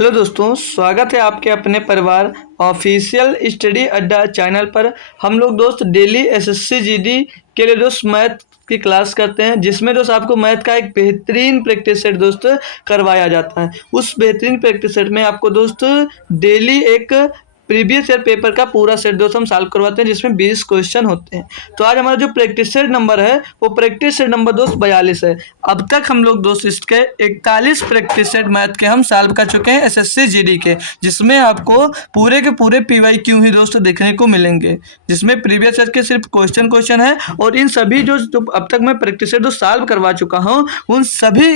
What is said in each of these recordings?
Hello दोस्तों, स्वागत है आपके अपने परिवार ऑफिशियल स्टडी अड्डा चैनल पर। हम लोग दोस्त डेली एसएससी जीडी के लिए दोस्त मैथ की क्लास करते हैं, जिसमें दोस्त आपको मैथ का एक बेहतरीन प्रैक्टिस सेट दोस्त करवाया जाता है। उस बेहतरीन प्रैक्टिस सेट में आपको दोस्त डेली एक प्रीवियस ईयर पेपर का पूरा सेट दोस्त हम सॉल्व करवाते हैं, जिसमें 20 क्वेश्चन होते हैं। तो आज हमारा जो प्रैक्टिस सेट नंबर है वो प्रैक्टिस सेट नंबर दोस्त 42 है। अब तक हम लोग दोस्त इसके 41 प्रैक्टिस सेट मैथ के हम सॉल्व कर चुके हैं एसएससी जीडी के, जिसमें आपको पूरे के पूरे पीवाईक्यू ही दोस्त देखने को मिलेंगे, जिसमें प्रीवियस ईयर के सिर्फ क्वेश्चन है। और इन सभी जो अब तक मैं प्रैक्टिस सेट जो सॉल्व करवा चुका हूँ उन सभी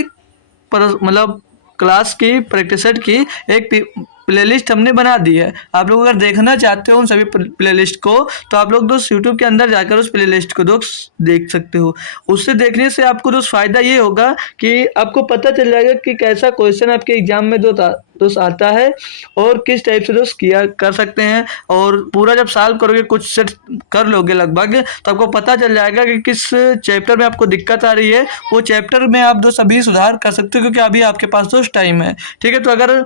मतलब क्लास की प्रैक्टिस सेट की एक प्लेलिस्ट हमने बना दी है। आप लोग अगर देखना चाहते हो उन सभी प्लेलिस्ट को तो आप लोग दोस्त यूट्यूब के अंदर जाकर उस प्लेलिस्ट को दोस्त देख सकते हो। उससे देखने से आपको दोस्त फ़ायदा ये होगा कि आपको पता चल जाएगा कि कैसा क्वेश्चन आपके एग्जाम में दोस्त आता है और किस टाइप से दोस्त किया कर सकते हैं। और पूरा जब सॉल्व करोगे, कुछ सेट कर लोगे लगभग, तो आपको पता चल जाएगा कि किस चैप्टर में आपको दिक्कत आ रही है। वो चैप्टर में आप दोस्त अभी सुधार कर सकते हो, क्योंकि अभी आपके पास दोस्त टाइम है। ठीक है, तो अगर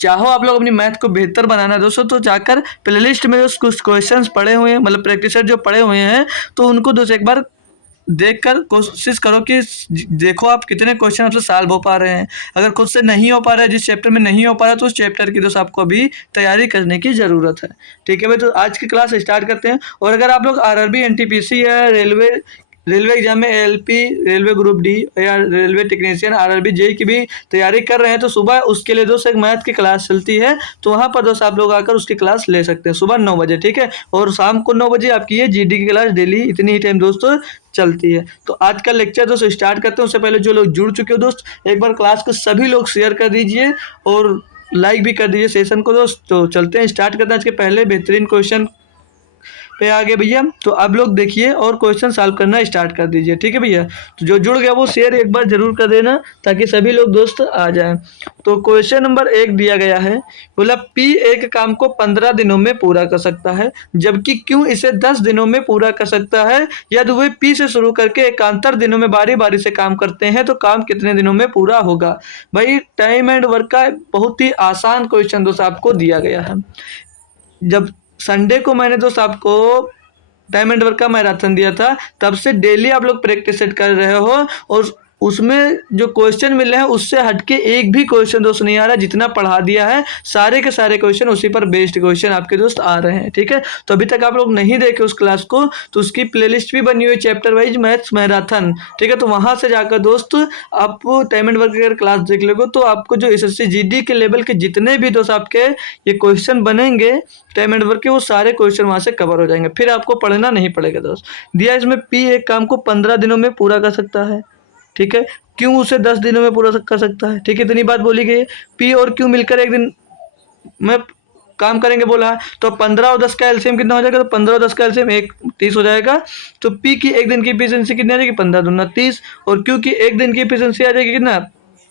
चाहो आप लोग अपनी मैथ को बेहतर बनाना है दोस्तों, तो जाकर प्लेलिस्ट में जो कुछ क्वेश्चंस पड़े हुए हैं, मतलब प्रैक्टिस सेट जो पड़े हुए हैं, तो उनको दोस्त एक बार देखकर कोशिश करो कि देखो आप कितने क्वेश्चन आपसे सॉल्व हो पा रहे हैं। अगर खुद से नहीं हो पा रहा है, जिस चैप्टर में नहीं हो पा रहा, तो उस चैप्टर की दोस्त आपको अभी तैयारी करने की ज़रूरत है। ठीक है भाई, तो आज की क्लास स्टार्ट करते हैं। और अगर आप लोग आरआरबी, एनटीपीसी या रेलवे एग्जाम में एलपी, रेलवे ग्रुप डी या रेलवे टेक्नीशियन, आरआरबी, जेई की भी तैयारी कर रहे हैं, तो सुबह उसके लिए दोस्त एक मैथ की क्लास चलती है, तो वहाँ पर दोस्त आप लोग आकर उसकी क्लास ले सकते हैं सुबह 9 बजे। ठीक है, और शाम को 9 बजे आपकी ये जीडी की क्लास डेली इतनी ही टाइम दोस्तों चलती है। तो आज का लेक्चर दोस्त स्टार्ट करते हैं। उससे पहले जो लोग जुड़ चुके हो दोस्त, एक बार क्लास को सभी लोग शेयर कर दीजिए और लाइक भी कर दीजिए सेशन को दोस्त। तो चलते हैं, स्टार्ट करते हैं। आज के पहले बेहतरीन क्वेश्चन पे आगे भैया, तो आप लोग देखिए और क्वेश्चन सॉल्व करना स्टार्ट कर दीजिए। ठीक है भैया, तो जो जुड़ गया वो शेयर एक बार जरूर कर देना, ताकि सभी लोग दोस्त आ जाएं। तो क्वेश्चन नंबर 1 दिया गया है, बोला P एक काम को 15 दिनों में पूरा कर सकता है, जबकि Q इसे 10 दिनों में पूरा कर सकता है। यदि वे P से शुरू करके एकांतर दिनों में बारी बारी से काम करते हैं तो काम कितने दिनों में पूरा होगा। भाई टाइम एंड वर्क का बहुत ही आसान क्वेश्चन दोस्त आपको दिया गया है। जब संडे को मैंने दोस्त आपको टाइम एंड वर्क का मैराथन दिया था, तब से डेली आप लोग प्रैक्टिस सेट कर रहे हो, और उसमें जो क्वेश्चन मिल रहे हैं उससे हटके एक भी क्वेश्चन दोस्त नहीं आ रहा। जितना पढ़ा दिया है सारे के सारे क्वेश्चन उसी पर बेस्ड क्वेश्चन आपके दोस्त आ रहे हैं। ठीक है, तो अभी तक आप लोग नहीं देखे उस क्लास को, तो उसकी प्लेलिस्ट भी बनी हुई चैप्टर वाइज मैथ्स मैराथन। ठीक है, तो वहाँ से जाकर दोस्त आप टाइम एंड वर्क अगर क्लास देख लोगे तो आपको जो एसएससी जीडी के लेवल के जितने भी दोस्त आपके ये क्वेश्चन बनेंगे टाइम एंड वर्क के, वो सारे क्वेश्चन वहाँ से कवर हो जाएंगे। फिर आपको पढ़ना नहीं पड़ेगा दोस्त। दिया इसमें P एक काम को 15 दिनों में पूरा कर सकता है। ठीक है, क्यों उसे 10 दिनों में पूरा कर सकता है। ठीक है, इतनी बात बोली गई। P और Q मिलकर एक दिन में काम करेंगे बोला है, तो 15 और 10 का एलसीएम कितना हो जाएगा, तो 15 और 10 का एलसीएम 30 हो जाएगा। तो P की एक दिन की एफिशिएंसी कितनी आ जाएगी, 15 दूना 30, और Q की एक दिन की एफिशिएंसी आ जाएगी कितना,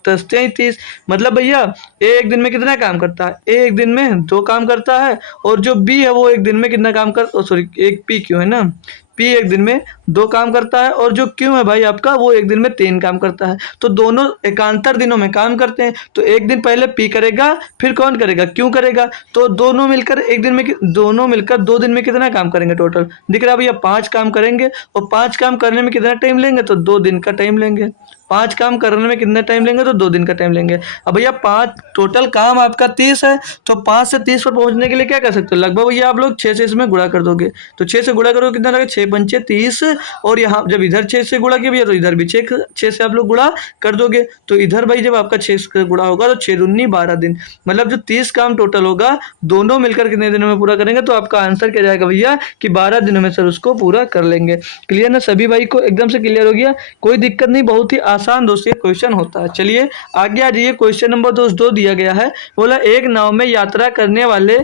10 30। मतलब भैया एक दिन में कितना काम करता है, एक दिन में 2 काम करता है। और जो B है वो एक दिन में कितना काम कर, सॉरी एक PQ है ना, P एक दिन में 2 काम करता है, और जो Q है भाई आपका वो एक दिन में 3 काम करता है। तो दोनों एकांतर दिनों में काम करते हैं, तो एक दिन पहले P करेगा, फिर कौन करेगा, Q करेगा। तो दोनों मिलकर एक दिन में, दोनों मिलकर 2 दिन में कितना काम करेंगे टोटल, दिख रहा है भैया 5 काम करेंगे। और 5 काम करने में कितना टाइम लेंगे, तो 2 दिन का टाइम लेंगे। 5 काम करने में कितना टाइम लेंगे, तो 2 दिन का टाइम लेंगे। अब भैया 5 टोटल काम आपका 30 है, तो 5 से 30 पर पहुंचने के लिए क्या कर सकते हो, लगभग भैया आप लोग 6 से इसमें गुणा कर दोगे। तो 6 से गुणा करोगे कितना लगेगा, 6 पंचे 30, और यहाँ जब इधर 6 से गुणा किया भैया तो इधर भी 6 से आप लोग गुणा कर दोगे। तो इधर भाई जब आपका 6 से गुणा होगा तो 6 दूनी 12 दिन, मतलब जो 30 काम टोटल होगा दोनों मिलकर कितने दिनों में पूरा करेंगे, तो आपका आंसर क्या जाएगा भैया कि 12 दिनों में सर उसको पूरा कर लेंगे। क्लियर ना, सभी भाई को एकदम से क्लियर हो गया, कोई दिक्कत नहीं, बहुत ही आसान दोस्त ये क्वेश्चन होता है। चलिए आगे आ जाइए, क्वेश्चन नंबर 2 दिया गया है, बोला एक नाव में यात्रा करने वाले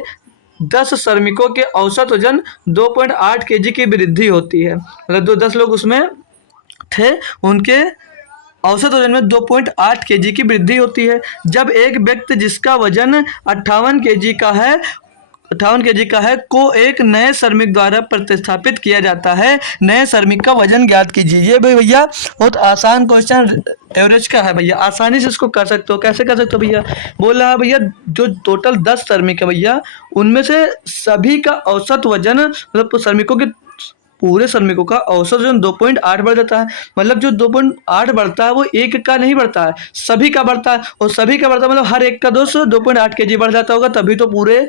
10 श्रमिकों के औसत वजन 2.8 kg की वृद्धि होती है। मतलब 10 लोग उसमें थे, उनके औसत वजन में 2.8 kg की वृद्धि होती है। जब एक व्यक्ति जिसका वजन 58 kg का है 58 kg का है को एक नए श्रमिक द्वारा प्रतिस्थापित किया जाता है। नए श्रमिक का वजन ज्ञात कीजिए। ये भी भैया बहुत आसान क्वेश्चन एवरेज का है भैया, आसानी से इसको कर सकते हो। कैसे कर सकते हो भैया? बोल रहा है भैया जो टोटल 10 श्रमिक है भैया, उनमें से सभी का औसत वजन मतलब तो श्रमिकों के पूरे श्रमिकों का औसत वजन 2.8 बढ़ जाता है। मतलब जो 2.8 बढ़ता है वो एक का नहीं बढ़ता है, सभी का बढ़ता है। और सभी का बढ़ता है मतलब हर एक का दोस्त 2.8 kg बढ़ जाता होगा, तभी तो पूरे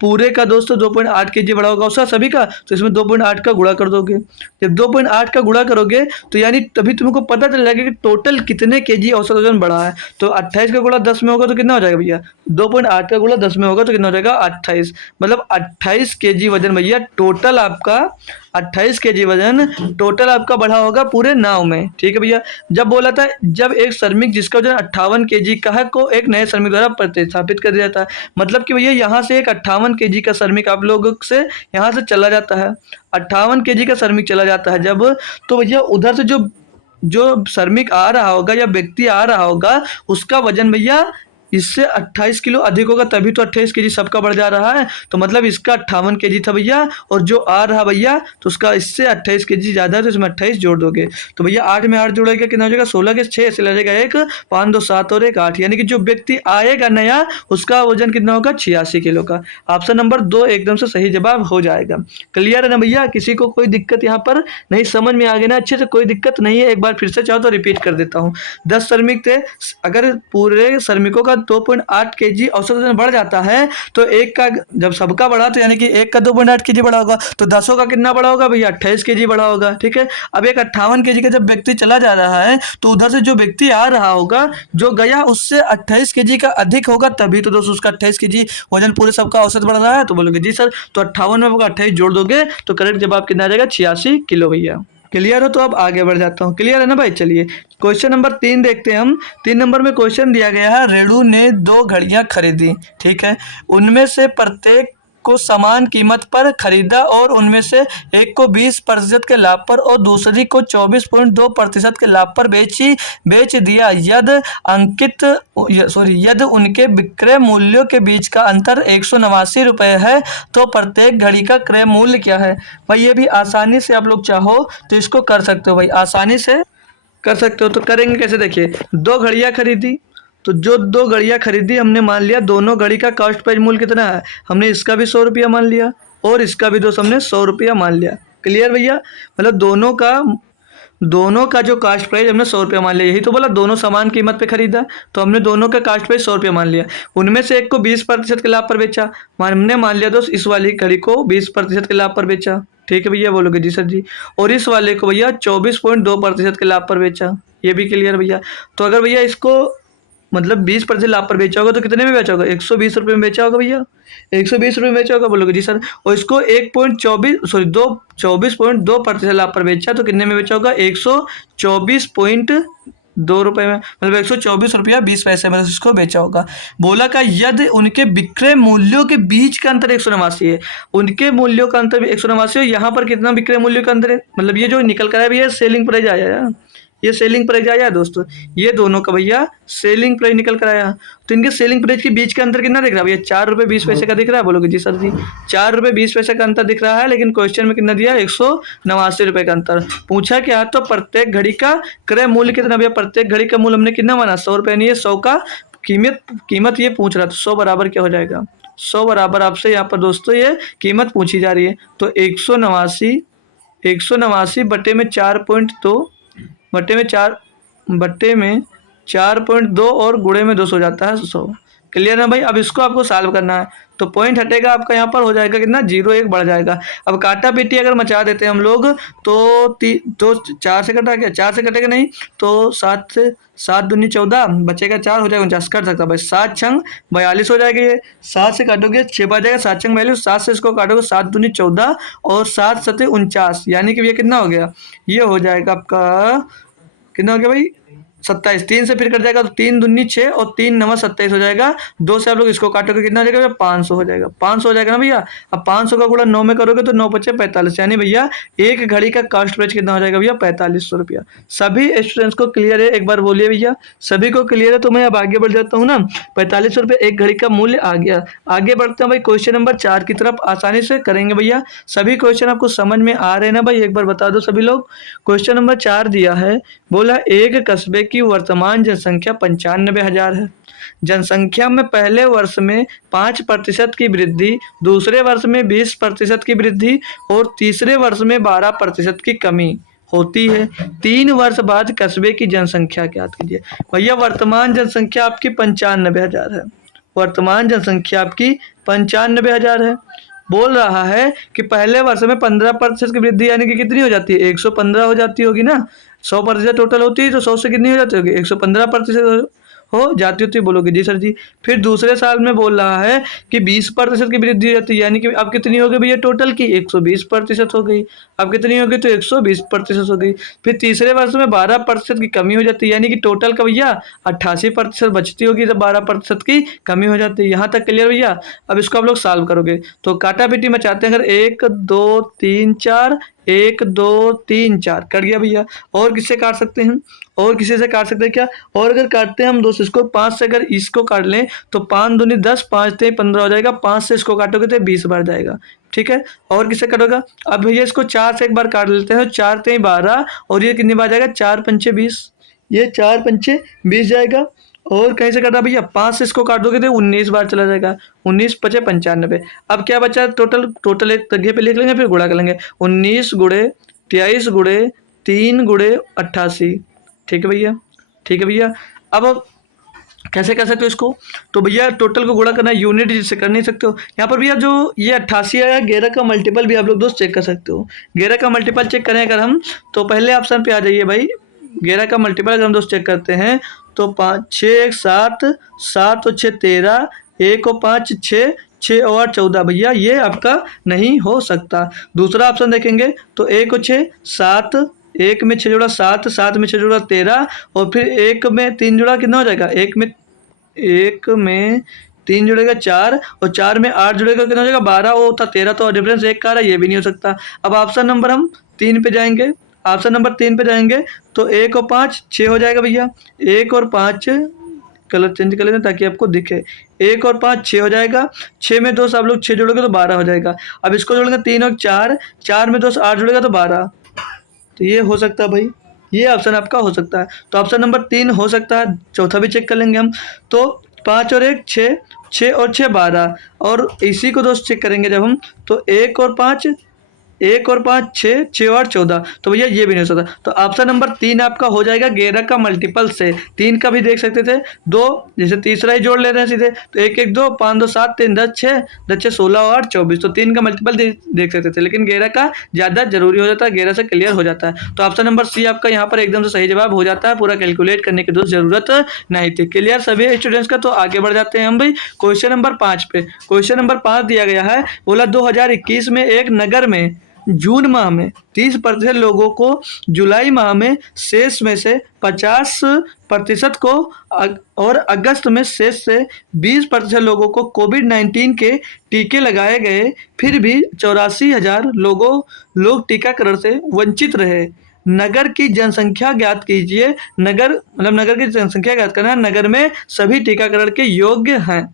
पूरे का दोस्त 2.8 kg बढ़ा होगा उसका सभी का। तो इसमें 2.8 का गुणा कर दोगे। जब 2.8 का गुणा करोगे तो यानी तभी तुमको पता चल जाएगा कि टोटल कितने केजी औसत वजन बढ़ा है। तो 28 का गुणा 10 में होगा तो कितना हो जाएगा भैया? 2.8 का गुणा 10 में होगा तो कितना हो जाएगा? 28। मतलब 28 केजी वजन भैया टोटल आपका, 28 केजी वजन टोटल आपका बढ़ा होगा पूरे नाव में। ठीक है भैया। जब बोला था जब एक श्रमिक जिसका वजन 58 केजी का है को एक नए श्रमिक द्वारा प्रतिस्थापित कर दिया जाता है। मतलब कि भैया यहाँ से एक 58 केजी का श्रमिक आप लोगों से यहाँ से चला जाता है, 58 केजी का श्रमिक चला जाता है जब, तो भैया उधर से जो जो श्रमिक आ रहा होगा या व्यक्ति आ रहा होगा उसका वजन भैया इससे 28 किलो अधिक होगा, तभी तो 28 केजी सबका बढ़ जा रहा है। तो मतलब इसका 58 केजी था भैया, और जो आ रहा भैया तो उसका इससे 28 केजी ज़्यादा है, तो इसमें 28 जोड़ दोगे तो भैया 8 में 8 जोड़ेगा कितना हो जाएगा? 16 के 6 से लगेगा 1, 5 2 7 और 1 8, यानी कि जो व्यक्ति आएगा नया उसका वजन कितना होगा? 86 किलो का। ऑप्शन नंबर 2 एकदम से सही जवाब हो जाएगा। क्लियर है ना भैया? किसी को कोई दिक्कत यहाँ पर नहीं समझ में आ गया ना? अच्छे से कोई दिक्कत नहीं है। एक बार फिर से चाहो तो रिपीट कर देता हूँ। 10 श्रमिक थे, अगर पूरे श्रमिकों का 2.8 केजी औसत वजन बढ़ जाता है तो एक का जब सबका बढ़ा तो यानी कि एक का 2.8 केजी बढ़ा होगा, तो 10 का कितना बढ़ा होगा भैया? 28 केजी बढ़ा होगा। ठीक है। अब एक 58 केजी का जब व्यक्ति चला जा रहा है तो उधर से जो व्यक्ति आ रहा होगा जो गया उससे 28 केजी का अधिक होगा, तभी तो दोस्तों उसका 28 केजी वजन पूरे सबका औसत बढ़ रहा है। तो बोलोगे जी सर, तो 58 में 28 जोड़ दोगे तो करेक्ट जवाब कितना आ जाएगा? 86 किलो भैया। क्लियर हो? तो अब आगे बढ़ जाता हूँ। क्लियर है ना भाई? चलिए क्वेश्चन नंबर 3 देखते हैं हम। 3 नंबर में क्वेश्चन दिया गया है, रेणु ने 2 घड़ियां खरीदी। ठीक है। उनमें से प्रत्येक को समान कीमत पर खरीदा और उनमें से एक को 20% के लाभ पर और दूसरी को 24.2% के लाभ पर बेच दिया। यदि उनके विक्रय मूल्यों के बीच का अंतर 189 रुपये है तो प्रत्येक घड़ी का क्रय मूल्य क्या है? भाई ये भी आसानी से आप लोग चाहो तो इसको कर सकते हो भाई, आसानी से कर सकते हो। तो करेंगे कैसे? देखिए 2 घड़ियां खरीदी, तो जो 2 घड़ियां खरीदी हमने मान लिया दोनों घड़ी का कॉस्ट प्राइस मूल्य कितना है, हमने इसका भी 100 रुपया मान लिया और इसका भी दोस्त हमने 100 रुपया मान लिया। क्लियर भैया? मतलब दोनों का जो कास्ट प्राइस हमने 100 रुपया मान लिया। यही तो बोला दोनों समान कीमत पे खरीदा, तो हमने दोनों का कास्ट प्राइस 100 रुपया मान लिया। उनमें से एक को 20% के लाभ पर बेचा, हमने मान लिया दोस्त इस वाली घड़ी को 20% के लाभ पर बेचा। ठीक है भैया? बोलोगे जी सर जी। और इस वाले को भैया 24.2% के लाभ पर बेचा। ये भी क्लियर भैया? तो अगर भैया इसको मतलब 20% लाभ पर बेचा होगा तो कितने में बेचा होगा? 120 रुपये में बेचा होगा भैया, 120 रुपये में बेचा होगा। बोलोगे जी सर। और इसको 24.2% लाभ पर बेचा तो कितने में बेचा होगा? 124.2 रुपये में, मतलब 124 रुपया 20 पैसे में इसको बेचा होगा। बोला का यदि उनके विक्रय मूल्यों के बीच का अंतर 189 है, उनके मूल्यों का अंतर 189 है। यहाँ पर कितना विक्रय मूल्यों का अंतर है? मतलब ये जो निकल कर आया भैया सेलिंग प्राइस आया, ये सेलिंग प्राइस आया दोस्तों, ये दोनों का भैया सेलिंग प्राइस निकल कर आया। तो इनके सेलिंग प्राइस के बीच का अंतर कितना दिख रहा है भैया? 4 रुपये 20 पैसे का दिख रहा है। बोलोगे जी सर जी। 4 रुपये 20 पैसे का अंतर दिख रहा है, लेकिन क्वेश्चन में कितना दिया? 189 रुपये का अंतर पूछा क्या? तो प्रत्येक घड़ी का क्रय मूल्य कितना भैया? प्रत्येक घड़ी का मूल्य हमने कितना माना? 100 रुपये नहीं है, 100 का कीमत ये पूछ रहा था। 100 बराबर क्या हो जाएगा? 100 बराबर आपसे यहाँ पर दोस्तों ये कीमत पूछी जा रही है। तो 189 बटे में 4.2 बट्टे में 4.2 और गुणे में 200 जाता है 100। क्लियर है भाई? अब इसको आपको सॉल्व करना है तो पॉइंट हटेगा आपका यहाँ पर हो जाएगा कितना? 0 1 बढ़ जाएगा। अब काटा पीटी अगर मचा देते हैं हम लोग तो 4 से कटा गया, 4 से कटेगा नहीं तो 7 से 7 दूनी 14 बचेगा 4 हो जाएगा 49 कट सकता है भाई। 7 छंग 42 हो जाएगा। ये 7 से काटोगे 6 बच जाएगा, 7 छंग 42, 7 से इसको काटोगे 7 दूनी 14 और 7 सते 49, यानी कि ये कितना हो गया? ये हो जाएगा आपका कितना हो गया भाई? 27, 3 से फिर कट जाएगा तो 3 दूनी 6 और 3 नवा 27 हो जाएगा। 2 से आप लोग इसको काटोगे कितना हो जाएगा भैया, 500 हो जाएगा। 500 हो जाएगा ना भैया। अब 500 का गुणा 9 में करोगे तो 9 पचे 45, यानी भैया एक घड़ी का कॉस्ट प्राइस कितना हो जाएगा भैया, 4500 रुपया। सभी स्टूडेंट्स को क्लियर है, एक बार बोलिए भैया, सभी को क्लियर है? तो मैं अब आगे बढ़ जाता हूँ ना, 4500 रुपये एक घड़ी का मूल्य आ गया। आगे बढ़ते हैं भाई क्वेश्चन नंबर 4 की तरफ, आसानी से करेंगे भैया। सभी क्वेश्चन आपको समझ में आ रहे हैं ना भाई, एक बार बता दो सभी लोग। क्वेश्चन नंबर 4 दिया है, बोला एक कस्बे की वर्तमान जनसंख्या 95,000 है। जनसंख्या में पहले वर्ष में 5% की वृद्धि, दूसरे वर्ष में 20% की वृद्धि और तीसरे वर्ष में 12% की कमी होती है। 3 वर्ष बाद कस्बे की जनसंख्या ज्ञात कीजिए। भैया वर्तमान जनसंख्या आपकी 95,000 है। वर्तमान जनसंख्या आपकी 95,000 है। बोल रहा है कि पहले वर्ष में 15% की वृद्धि, यानी कि कितनी हो जाती है, 115 हो जाती होगी ना। 100% टोटल होती है तो 100 से कितनी हो जाती होगी, 115% हो जाती होती है। बोलोगे जी सर जी। फिर दूसरे साल में बोल रहा है कि 20% की वृद्धि हो जाती है, यानी कि अब कितनी हो गई भैया टोटल की, 120% हो गई। अब कितनी हो गई, तो 120% हो गई। फिर तीसरे वर्ष में 12% की कमी हो जाती है, यानी कि टोटल का भैया 88% बचती होगी, जब 12% की कमी हो जाती है। यहाँ तक क्लियर भैया। अब इसको आप लोग सॉल्व करोगे तो काटा पीटी मचाते हैं, अगर 1 2 3 4, 1 2 3 4 कट गया भैया। और किससे काट सकते हैं, और किसी से काट सकते हैं क्या? और अगर काटते हैं हम दोस्त इसको 5 से, अगर इसको काट लें तो 5 दूनी 10, 5 3 15 हो जाएगा। 5 से इसको काटोगे तो 20 बार जाएगा, ठीक है। और किससे कटोगा? अब भैया इसको 4 से एक बार काट लेते हैं, 4 3 12 और ये कितनी बार जाएगा, 4 पंचे 20, ये 4 पंचे 20 जाएगा। और कहीं से काटा भैया, 5 से इसको काट दोगे तो 19 बार चला जाएगा, 19 पचे 95। अब क्या बचा टोटल एक जगह पे लिख लेंगे, फिर गुणा कर लेंगे। 19 गुणे 23 गुणे 3 गुणे 88, ठीक है भैया, ठीक है भैया। अब कैसे कर सकते हो इसको? तो भैया टोटल को गुणा करना यूनिट जिससे कर नहीं सकते हो। यहाँ पर भैया जो ये 88 आया, 11 का मल्टीपल भी आप लोग दोस्त चेक कर सकते हो। 11 का मल्टीपल चेक करें अगर हम, तो पहले ऑप्शन पे आ जाइए भाई। 11 का मल्टीपल अगर हम दोस्त चेक करते हैं तो 5 6 7, 7 और 6 13, 1 और 5 6, 6 और 8 14, भैया ये आपका नहीं हो सकता। दूसरा ऑप्शन देखेंगे तो 1 और 6 7, 1 में 6 जोड़ा 7, 7 में 6 जोड़ा 13 और फिर 1 में 3 जोड़ा कितना हो जाएगा, 1 में 3 जुड़ेगा 4 और 4 में 8 जुड़ेगा कितना हो जाएगा, 12 वो था 13, तो डिफरेंस 1 का आ रहा है, ये भी नहीं हो सकता। अब ऑप्शन नंबर हम 3 पे जाएंगे, ऑप्शन नंबर 3 पे जाएंगे तो 1 और 5 6 हो जाएगा भैया। 1 और 5 कलर चेंज कर लेते ताकि आपको दिखे, 1 और 5 6 हो जाएगा। 6 में 2 से आप लोग 6 जोड़ोगे तो 12 हो जाएगा। अब इसको जोड़ेंगे 3 और 4, 4 में 2 से 8 जुड़ेगा तो 12, तो ये हो सकता है भाई, ये ऑप्शन आपका हो सकता है। तो ऑप्शन नंबर 3 हो सकता है। चौथा भी चेक कर लेंगे हम, तो 5 और 1 6, 6 और 6 12, और इसी को दोस्त चेक करेंगे जब हम, तो 1 और 5 6, 6 और 14, तो भैया ये भी नहीं हो सकता। तो ऑप्शन नंबर 3 आपका हो जाएगा 11 का मल्टीपल से। 3 का भी देख सकते थे, 2 जैसे तीसरा ही जोड़ ले रहे हैं सीधे, तो 1 1 2 5 2 7 3 10 6, 10 6 16 और 8 24, तो 3 का मल्टीपल देख सकते थे, लेकिन 11 का ज़्यादा जरूरी हो जाता है, 11 से क्लियर हो जाता है। तो ऑप्शन नंबर सी आपका यहाँ पर एकदम से सही जवाब हो जाता है, पूरा कैलकुलेट करने की दोस्त जरूरत नहीं थी। क्लियर सभी स्टूडेंट्स का? तो आगे बढ़ जाते हैं हम भाई क्वेश्चन नंबर 5 पे। क्वेश्चन नंबर 5 दिया गया है, बोला 2021 में एक नगर में जून माह में 30% लोगों को, जुलाई माह में शेष में से 50% को और अगस्त में शेष से 20% लोगों को कोविड-19 के टीके लगाए गए, फिर भी 84,000 लोग टीकाकरण से वंचित रहे। नगर की जनसंख्या ज्ञात कीजिए। नगर मतलब नगर की जनसंख्या ज्ञात करना है, नगर में सभी टीकाकरण के योग्य हैं।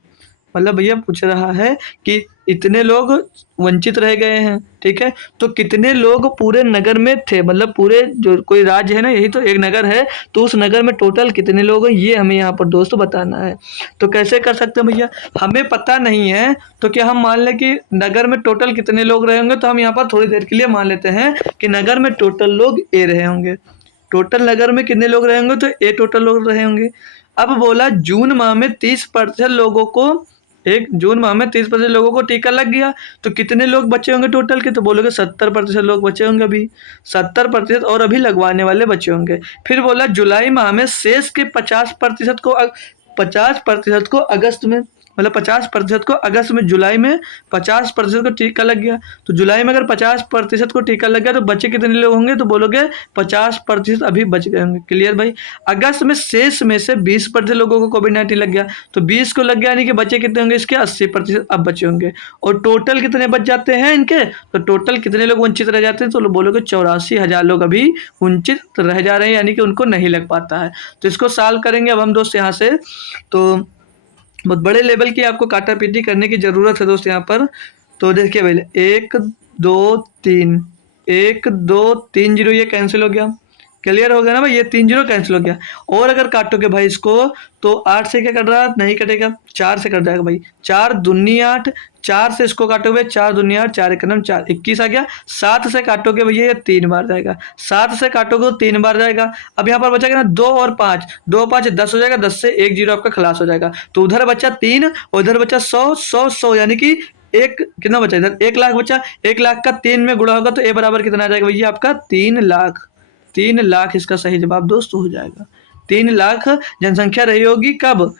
मतलब भैया पूछ रहा है कि इतने लोग वंचित रह गए हैं, ठीक है, तो कितने लोग पूरे नगर में थे, मतलब पूरे जो कोई राज्य है ना, यही तो एक नगर है, तो उस नगर में टोटल कितने लोग हैं ये हमें यहाँ पर दोस्तों बताना है। तो कैसे कर सकते हैं भैया, हमें पता नहीं है तो क्या हम मान लें कि नगर में टोटल कितने लोग रहे होंगे, तो हम यहाँ पर थोड़ी देर के लिए मान लेते हैं कि नगर में टोटल लोग ए रहे होंगे। टोटल नगर में कितने लोग रहे होंगे, तो ए टोटल लोग रहे होंगे। अब बोला जून माह में 30% लोगों को, जून माह में 30% लोगों को टीका लग गया, तो कितने लोग बचे होंगे टोटल के, तो बोलोगे 70% लोग बचे होंगे अभी, 70% और अभी लगवाने वाले बचे होंगे। फिर बोला जुलाई माह में शेष के 50% को अगस्त में, मतलब 50% को अगस्त में, जुलाई में 50% को टीका लग गया। तो जुलाई में अगर 50% को टीका लग गया तो बचे कितने लोग होंगे, तो बोलोगे 50% अभी बच गए होंगे। क्लियर भाई। अगस्त में शेष में से 20% लोगों को कोविड-19 लग गया, तो 20 को लग गया यानी कि बचे कितने होंगे इसके, 80% अब बचे होंगे। और टोटल कितने बच जाते हैं इनके, तो टोटल कितने लोग वंचित रह जाते हैं, तो बोलोगे 84,000 लोग अभी वंचित रह जा रहे हैं, यानी कि उनको नहीं लग पाता है। तो इसको सॉल्व करेंगे अब हम दोस्त यहाँ से। तो बहुत बड़े लेवल की आपको काटा-पीटी करने की ज़रूरत है दोस्त यहाँ पर। तो देखिए पहले 1 2 3, 1 2 3 0 ये कैंसिल हो गया। क्लियर हो गया ना भाई, ये 3 0 कैंसिल हो गया। और अगर काटोगे भाई इसको तो 8 से क्या कट रहा है, नहीं कटेगा, 4 से कट जाएगा भाई। 4 दूनी 8, 4 से इसको काटोगे, 4 दूनी 8, 4 एकम 4, 21 आ गया। 7 से काटोगे भैया ये 3 बार जाएगा, 7 से काटोगे तो 3 बार जाएगा। अब यहाँ पर बचेगा ना 2 और 5, 2 5 10 हो जाएगा, 10 से 1 0 आपका खलास हो जाएगा। तो उधर बचा 3 और इधर बचा 100 100 100, यानी कि एक कितना बचा इधर, 1 लाख बचा। 1 लाख का 3 में गुणा होगा तो ए बराबर कितना आ जाएगा भैया आपका 3 लाख। 3 लाख इसका सही जवाब दोस्त हो जाएगा। 3 लाख जनसंख्या रही होगी कब,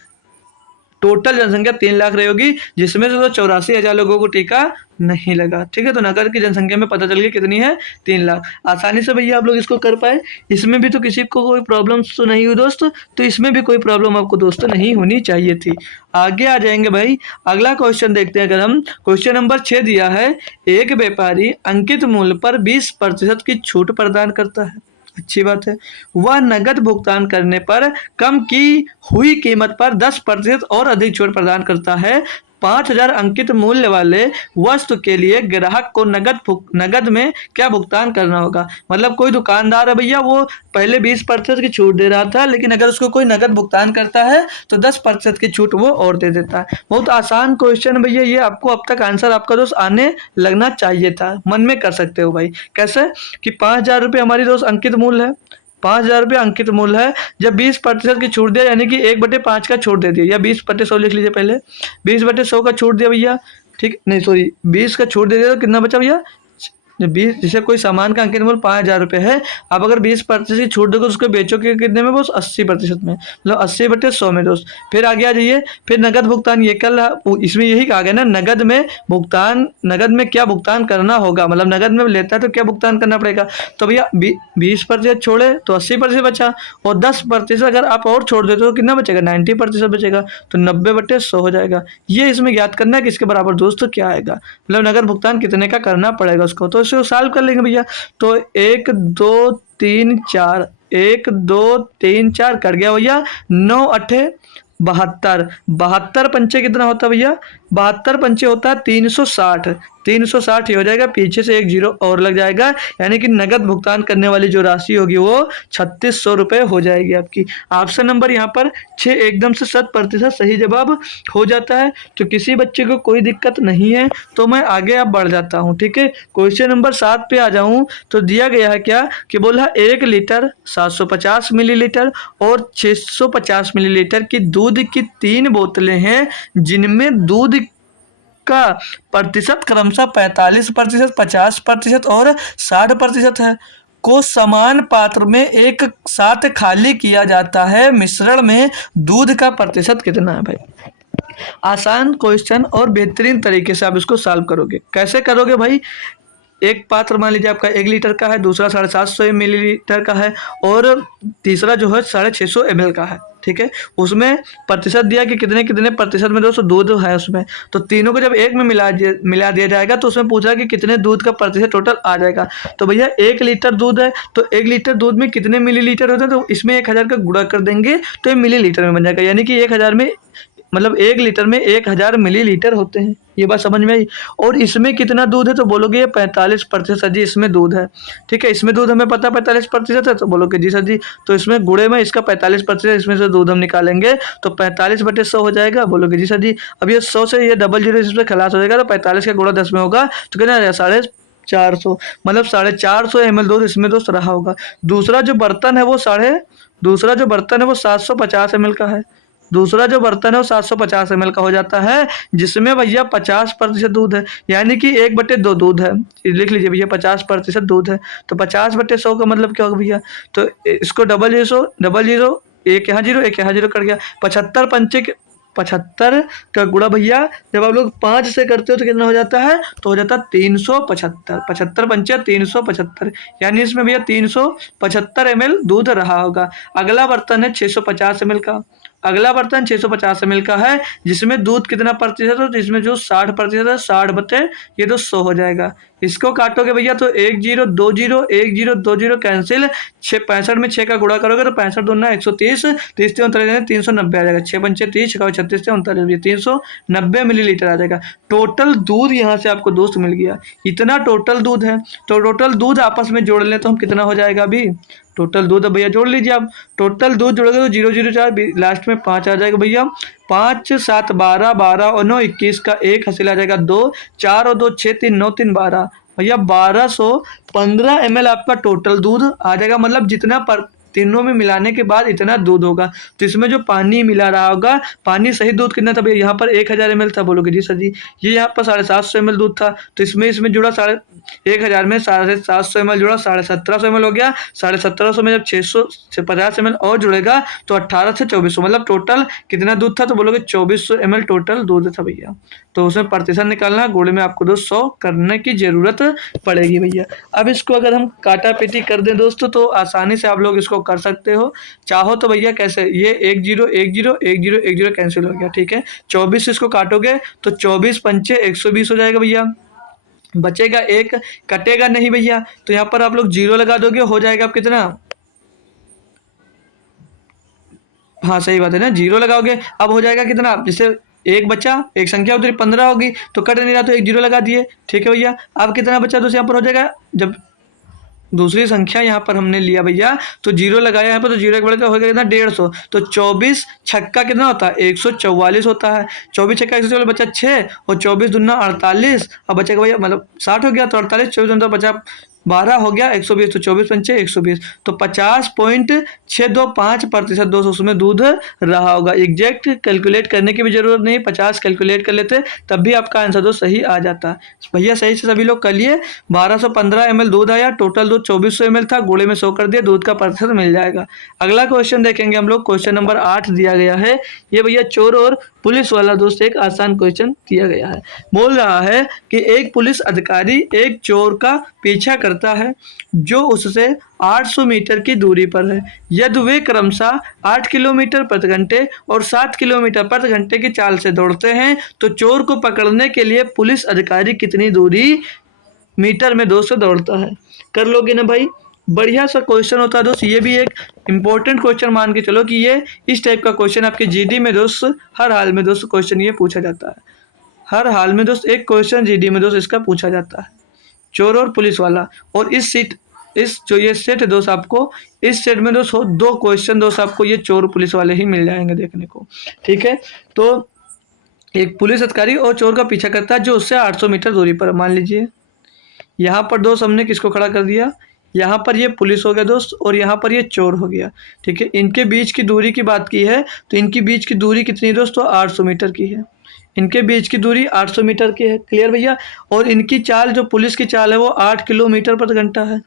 टोटल जनसंख्या 3 लाख रही होगी, जिसमें से तो 84,000 लोगों को टीका नहीं लगा। ठीक है, तो नगर की जनसंख्या में पता चल गया कितनी है, 3 लाख। आसानी से भैया आप लोग इसको कर पाए। इसमें भी तो किसी को कोई प्रॉब्लम तो नहीं हुई दोस्त, तो इसमें भी कोई प्रॉब्लम आपको दोस्त नहीं होनी चाहिए थी। आगे आ जाएंगे भाई, अगला क्वेश्चन देखते हैं। अगर हम क्वेश्चन नंबर 6 दिया है, एक व्यापारी अंकित मूल्य पर 20% की छूट प्रदान करता है। अच्छी बात है। वह नगद भुगतान करने पर कम की हुई कीमत पर 10% और अधिक छूट प्रदान करता है। 5,000 अंकित मूल्य वाले वस्तु के लिए ग्राहक को नगद में क्या भुगतान करना होगा। मतलब कोई दुकानदार है भैया, वो पहले 20% की छूट दे रहा था, लेकिन अगर उसको कोई नगद भुगतान करता है तो 10% की छूट वो और दे देता है। बहुत आसान क्वेश्चन भैया, ये आपको अब तक आंसर आपका दोस्त आने लगना चाहिए था। मन में कर सकते हो भाई। कैसे कि 5,000 रुपये हमारी दोस्त अंकित मूल्य है, 5,000 रुपये अंकित मूल्य है। जब 20% की छूट दिया, यानी कि 1/5 का छूट दे दिया, या 20/100 लिख लीजिए पहले। 20/100 का छूट दिया भैया, ठीक नहीं सॉरी 20 का छूट दे दिया तो कितना बचा भैया, 20। जैसे कोई सामान का अंकित मूल्य 5,000 रुपये है, आप अगर 20% की छूट दोगे उसको बेचोगे कितने में, बस 80% में, मतलब 80/100 में दोस्त। फिर आगे आ जाइए, फिर नगद भुगतान ये कल इसमें यही कहा गया ना, नगद में भुगतान, नगद में क्या भुगतान करना होगा, मतलब नगद में लेता है तो क्या भुगतान करना पड़ेगा। तो भैया 20% छोड़े तो 80% बचा, और 10% अगर आप और छोड़ देते तो कितना बचेगा, 90% बचेगा, तो 90/100 हो जाएगा। ये इसमें याद करना है कि इसके बराबर दोस्तों क्या आएगा, मतलब नगद भुगतान कितने का करना पड़ेगा उसको। तो इसको सॉल्व कर लेंगे भैया। तो 1 2 3 4, 1 2 3 4 कर गया भैया, 9 8 72, 72 पंचे कितना होता है भैया, 72 पंचे होता है 360, 360 ही हो जाएगा, पीछे से 1 0 और लग जाएगा, यानी कि नगद भुगतान करने वाली जो राशि होगी वो 3600 रुपये हो जाएगी आपकी। ऑप्शन नंबर यहाँ पर 6 एकदम से 100% सही जवाब हो जाता है। तो किसी बच्चे को कोई दिक्कत नहीं है, तो मैं आगे अब बढ़ जाता हूँ। ठीक है, क्वेश्चन नंबर 7 पे आ जाऊँ तो दिया गया है क्या कि बोला 1 लीटर 750 मिलीलीटर और 650 मिलीलीटर की दूध की 3 बोतलें हैं, जिनमें दूध का प्रतिशत क्रमशः 45%, 50% और 60% है, को समान पात्र में एक साथ खाली किया जाता है। मिश्रण में दूध का प्रतिशत कितना है भाई। आसान क्वेश्चन और बेहतरीन तरीके से आप इसको सॉल्व करोगे। कैसे करोगे भाई, एक पात्र मान लीजिए आपका 1 लीटर का है, दूसरा 750 मिलीलीटर का है, और तीसरा जो है 650 ml का है। ठीक है, उसमें प्रतिशत दिया कि कितने कितने प्रतिशत में दोस्तों दूध है उसमें, तो तीनों को जब एक में मिला दिया जाएगा तो उसमें पूछा कि कितने दूध का प्रतिशत टोटल आ जाएगा। तो भैया 1 लीटर दूध है, तो 1 लीटर दूध में कितने मिलीलीटर होते हैं, तो इसमें 1000 का गुणा कर देंगे तो ये मिलीलीटर में बन जाएगा, यानी कि 1000 में, मतलब 1 लीटर में 1000 मिलीलीटर होते हैं। ये बात समझ में आई। और इसमें कितना दूध है, तो बोलोगे ये 45% सर जी इसमें दूध है। ठीक है, इसमें दूध हमें पता 45% है, तो बोलोगे जी सर जी, तो इसमें गुणे में इसका 45% इसमें से दूध हम निकालेंगे तो 45/100 हो जाएगा। बोलोगे जी सर जी, अब ये 100 से ये 00 इसमें खलास हो जाएगा, तो 45 का गुणा 10 में होगा तो कितना आ जाएगा 450, मतलब 450 ml दूध इसमें दोस्त रहा होगा। दूसरा जो बर्तन है वो 750 ml का है, दूसरा जो बर्तन है वो 750 ml का हो जाता है, जिसमें भैया 50% दूध है, यानी कि 1/2 दूध है। लिख लीजिए भैया 50% दूध है, तो 50/100 का मतलब क्या होगा भैया, तो इसको 00 00, एक यहाँ 0 एक यहाँ 0 कट गया, 75 पंचे 375 का गुणा भैया जब आप लोग 5 से करते हो तो कितना हो जाता है, तो हो जाता है 375, 75 पंचे 375, यानी इसमें भैया 375 ml दूध रहा होगा। अगला बर्तन है 650 ml का, अगला बर्तन 650 ml का है, जिसमें दूध कितना प्रतिशत हो, जिसमें जो 60% है, 60 बटे ये तो 100 हो जाएगा। इसको काटोगे भैया तो 1 0 2 0 1 0 2 0 कैंसिल, 65 में 6 का गुणा करोगे तो 65 दूना 130, 30 से 39 390 आ जाएगा, 6 पंचे 30, 36 से 39 390 मिलीलीटर आ जाएगा। टोटल दूध यहाँ से आपको दोस्त मिल गया, इतना टोटल दूध है। तो टोटल दूध आपस में जोड़ लें तो हम कितना हो जाएगा अभी, टोटल दूध भैया जोड़ लीजिए आप, टोटल दूध जोड़ोगे तो 0 0 4 लास्ट में 5 आ जाएगा भैया, 5 7 12 12 और 9 21 का 1 हासिल आ जाएगा, 2 4 और 2 6 3 9 3 12 भैया 1215 ml आपका टोटल दूध आ जाएगा। मतलब जितना पर तीनों में मिलाने के बाद इतना दूध होगा। तो इसमें जो पानी मिला रहा होगा, पानी सही दूध कितना था भैया, यहाँ पर 1000 ml था, बोलोगे जी सर जी ये यहाँ पर 750 ml दूध था, तो इसमें जुड़ा 1000 में 750 ml जुड़ा 1750 ml हो गया, 1750 में जब 650 ml और जुड़ेगा तो 18 से 2400, मतलब टोटल कितना दूध था, तो बोलोगे 2400 ml टोटल दूध था भैया। तो उसमें प्रतिशत निकालना, गुणे में आपको 200 करने की जरूरत पड़ेगी भैया। अब इसको अगर हम काटा पीटी कर दें दोस्तों तो आसानी से आप लोग इसको कर सकते हो, चाहो तो भैया कैसे, ये 1 0 1 0 1 0 1 0 कैंसिल हो गया, ठीक है। 24 इसको काटोगे तो 24 पंचे 120 हो जाएगा भैया, बचेगा 1, कटेगा नहीं भैया, तो यहाँ पर आप लोग 0 लगा दोगे, हो जाएगा आप कितना, हाँ सही बात है ना, 0 लगाओगे अब हो जाएगा कितना, जैसे एक बचा, एक संख्या उधर 15 होगी तो कट नहीं रहा तो 1 0 लगा दिए, ठीक है भैया। अब कितना बचा दोस्त यहाँ पर हो जाएगा, जब दूसरी संख्या यहाँ पर हमने लिया भैया तो 0 लगाया यहाँ पर, तो 0 एक बढ़कर हो गया कितना 150, तो 24 छक्का कितना होता है 144 होता है, 24 छक्का 144 बचा 6 और 24 दूना 48, अब बचेगा भैया मतलब 60 हो गया, तो 48 24 दूना बचा 12 हो गया 120, तो 24 पंचे 120, तो 50.625% दोस्तों उसमें दूध रहा होगा। एग्जैक्ट कैलकुलेट करने की भी जरूरत नहीं, 50 कैलकुलेट कर लेते तब भी आपका आंसर दोस्त सही आ जाता। भैया सही से सभी लोग कर लिए, 1215 ml दूध आया, टोटल दूध 2400 ml था, गुणे में 100 कर दिया, दूध का प्रतिशत मिल जाएगा। अगला क्वेश्चन देखेंगे हम लोग, क्वेश्चन नंबर 8 दिया गया है, ये भैया चोर और पुलिस वाला दोस्त एक आसान क्वेश्चन दिया गया है। बोल रहा है कि एक पुलिस अधिकारी एक चोर का पीछा करता है जो उससे 800 मीटर की दूरी पर है। यदि वे क्रमशः 8 किलोमीटर प्रति घंटे और 7 किलोमीटर प्रति घंटे की चाल से दौड़ते हैं तो चोर को पकड़ने के लिए पुलिस अधिकारी कितनी दूरी मीटर में दोस्त दौड़ता है। कर लोगे ना भाई, बढ़िया सा क्वेश्चन होता है दोस्त, ये भी एक इंपॉर्टेंट क्वेश्चन मान के चलो कि ये इस टाइप का क्वेश्चन आपके जीडी में दोस्त हर हाल में दोस्त क्वेश्चन ये पूछा जाता है, हर हाल में दोस्त एक क्वेश्चन जीडी में दोस्त इसका पूछा जाता है, चोर और पुलिस वाला। और इस जो ये सेट है दोस्त आपको, इस सेट में दोस्त 2 क्वेश्चन दोस्त आपको ये चोर पुलिस वाले ही मिल जाएंगे देखने को, ठीक है। तो एक पुलिस अधिकारी और चोर का पीछा करता है जो उससे 800 मीटर दूरी पर, मान लीजिए यहाँ पर दोस्त हमने किसको खड़ा कर दिया, यहाँ पर ये पुलिस हो गया दोस्त और यहाँ पर ये चोर हो गया, ठीक है। इनके बीच की दूरी की बात की है तो इनकी बीच की दूरी कितनी है दोस्तों, 800 मीटर की है, इनके बीच की दूरी 800 मीटर की है, क्लियर भैया। और इनकी चाल, जो पुलिस की चाल है वो 8 किलोमीटर प्रति घंटा है,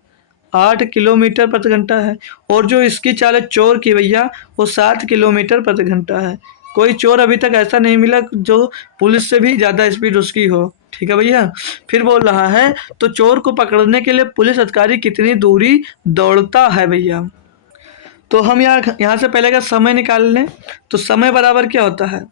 8 किलोमीटर प्रति घंटा है, और जो इसकी चाल है चोर की भैया वो 7 किलोमीटर प्रति घंटा है। कोई चोर अभी तक ऐसा नहीं मिला जो पुलिस से भी ज़्यादा स्पीड उसकी हो, ठीक है भैया। फिर बोल रहा है तो चोर को पकड़ने के लिए पुलिस अधिकारी कितनी दूरी दौड़ता है भैया। तो हम यहाँ से पहले का समय निकाल लें, तो समय बराबर क्या होता है,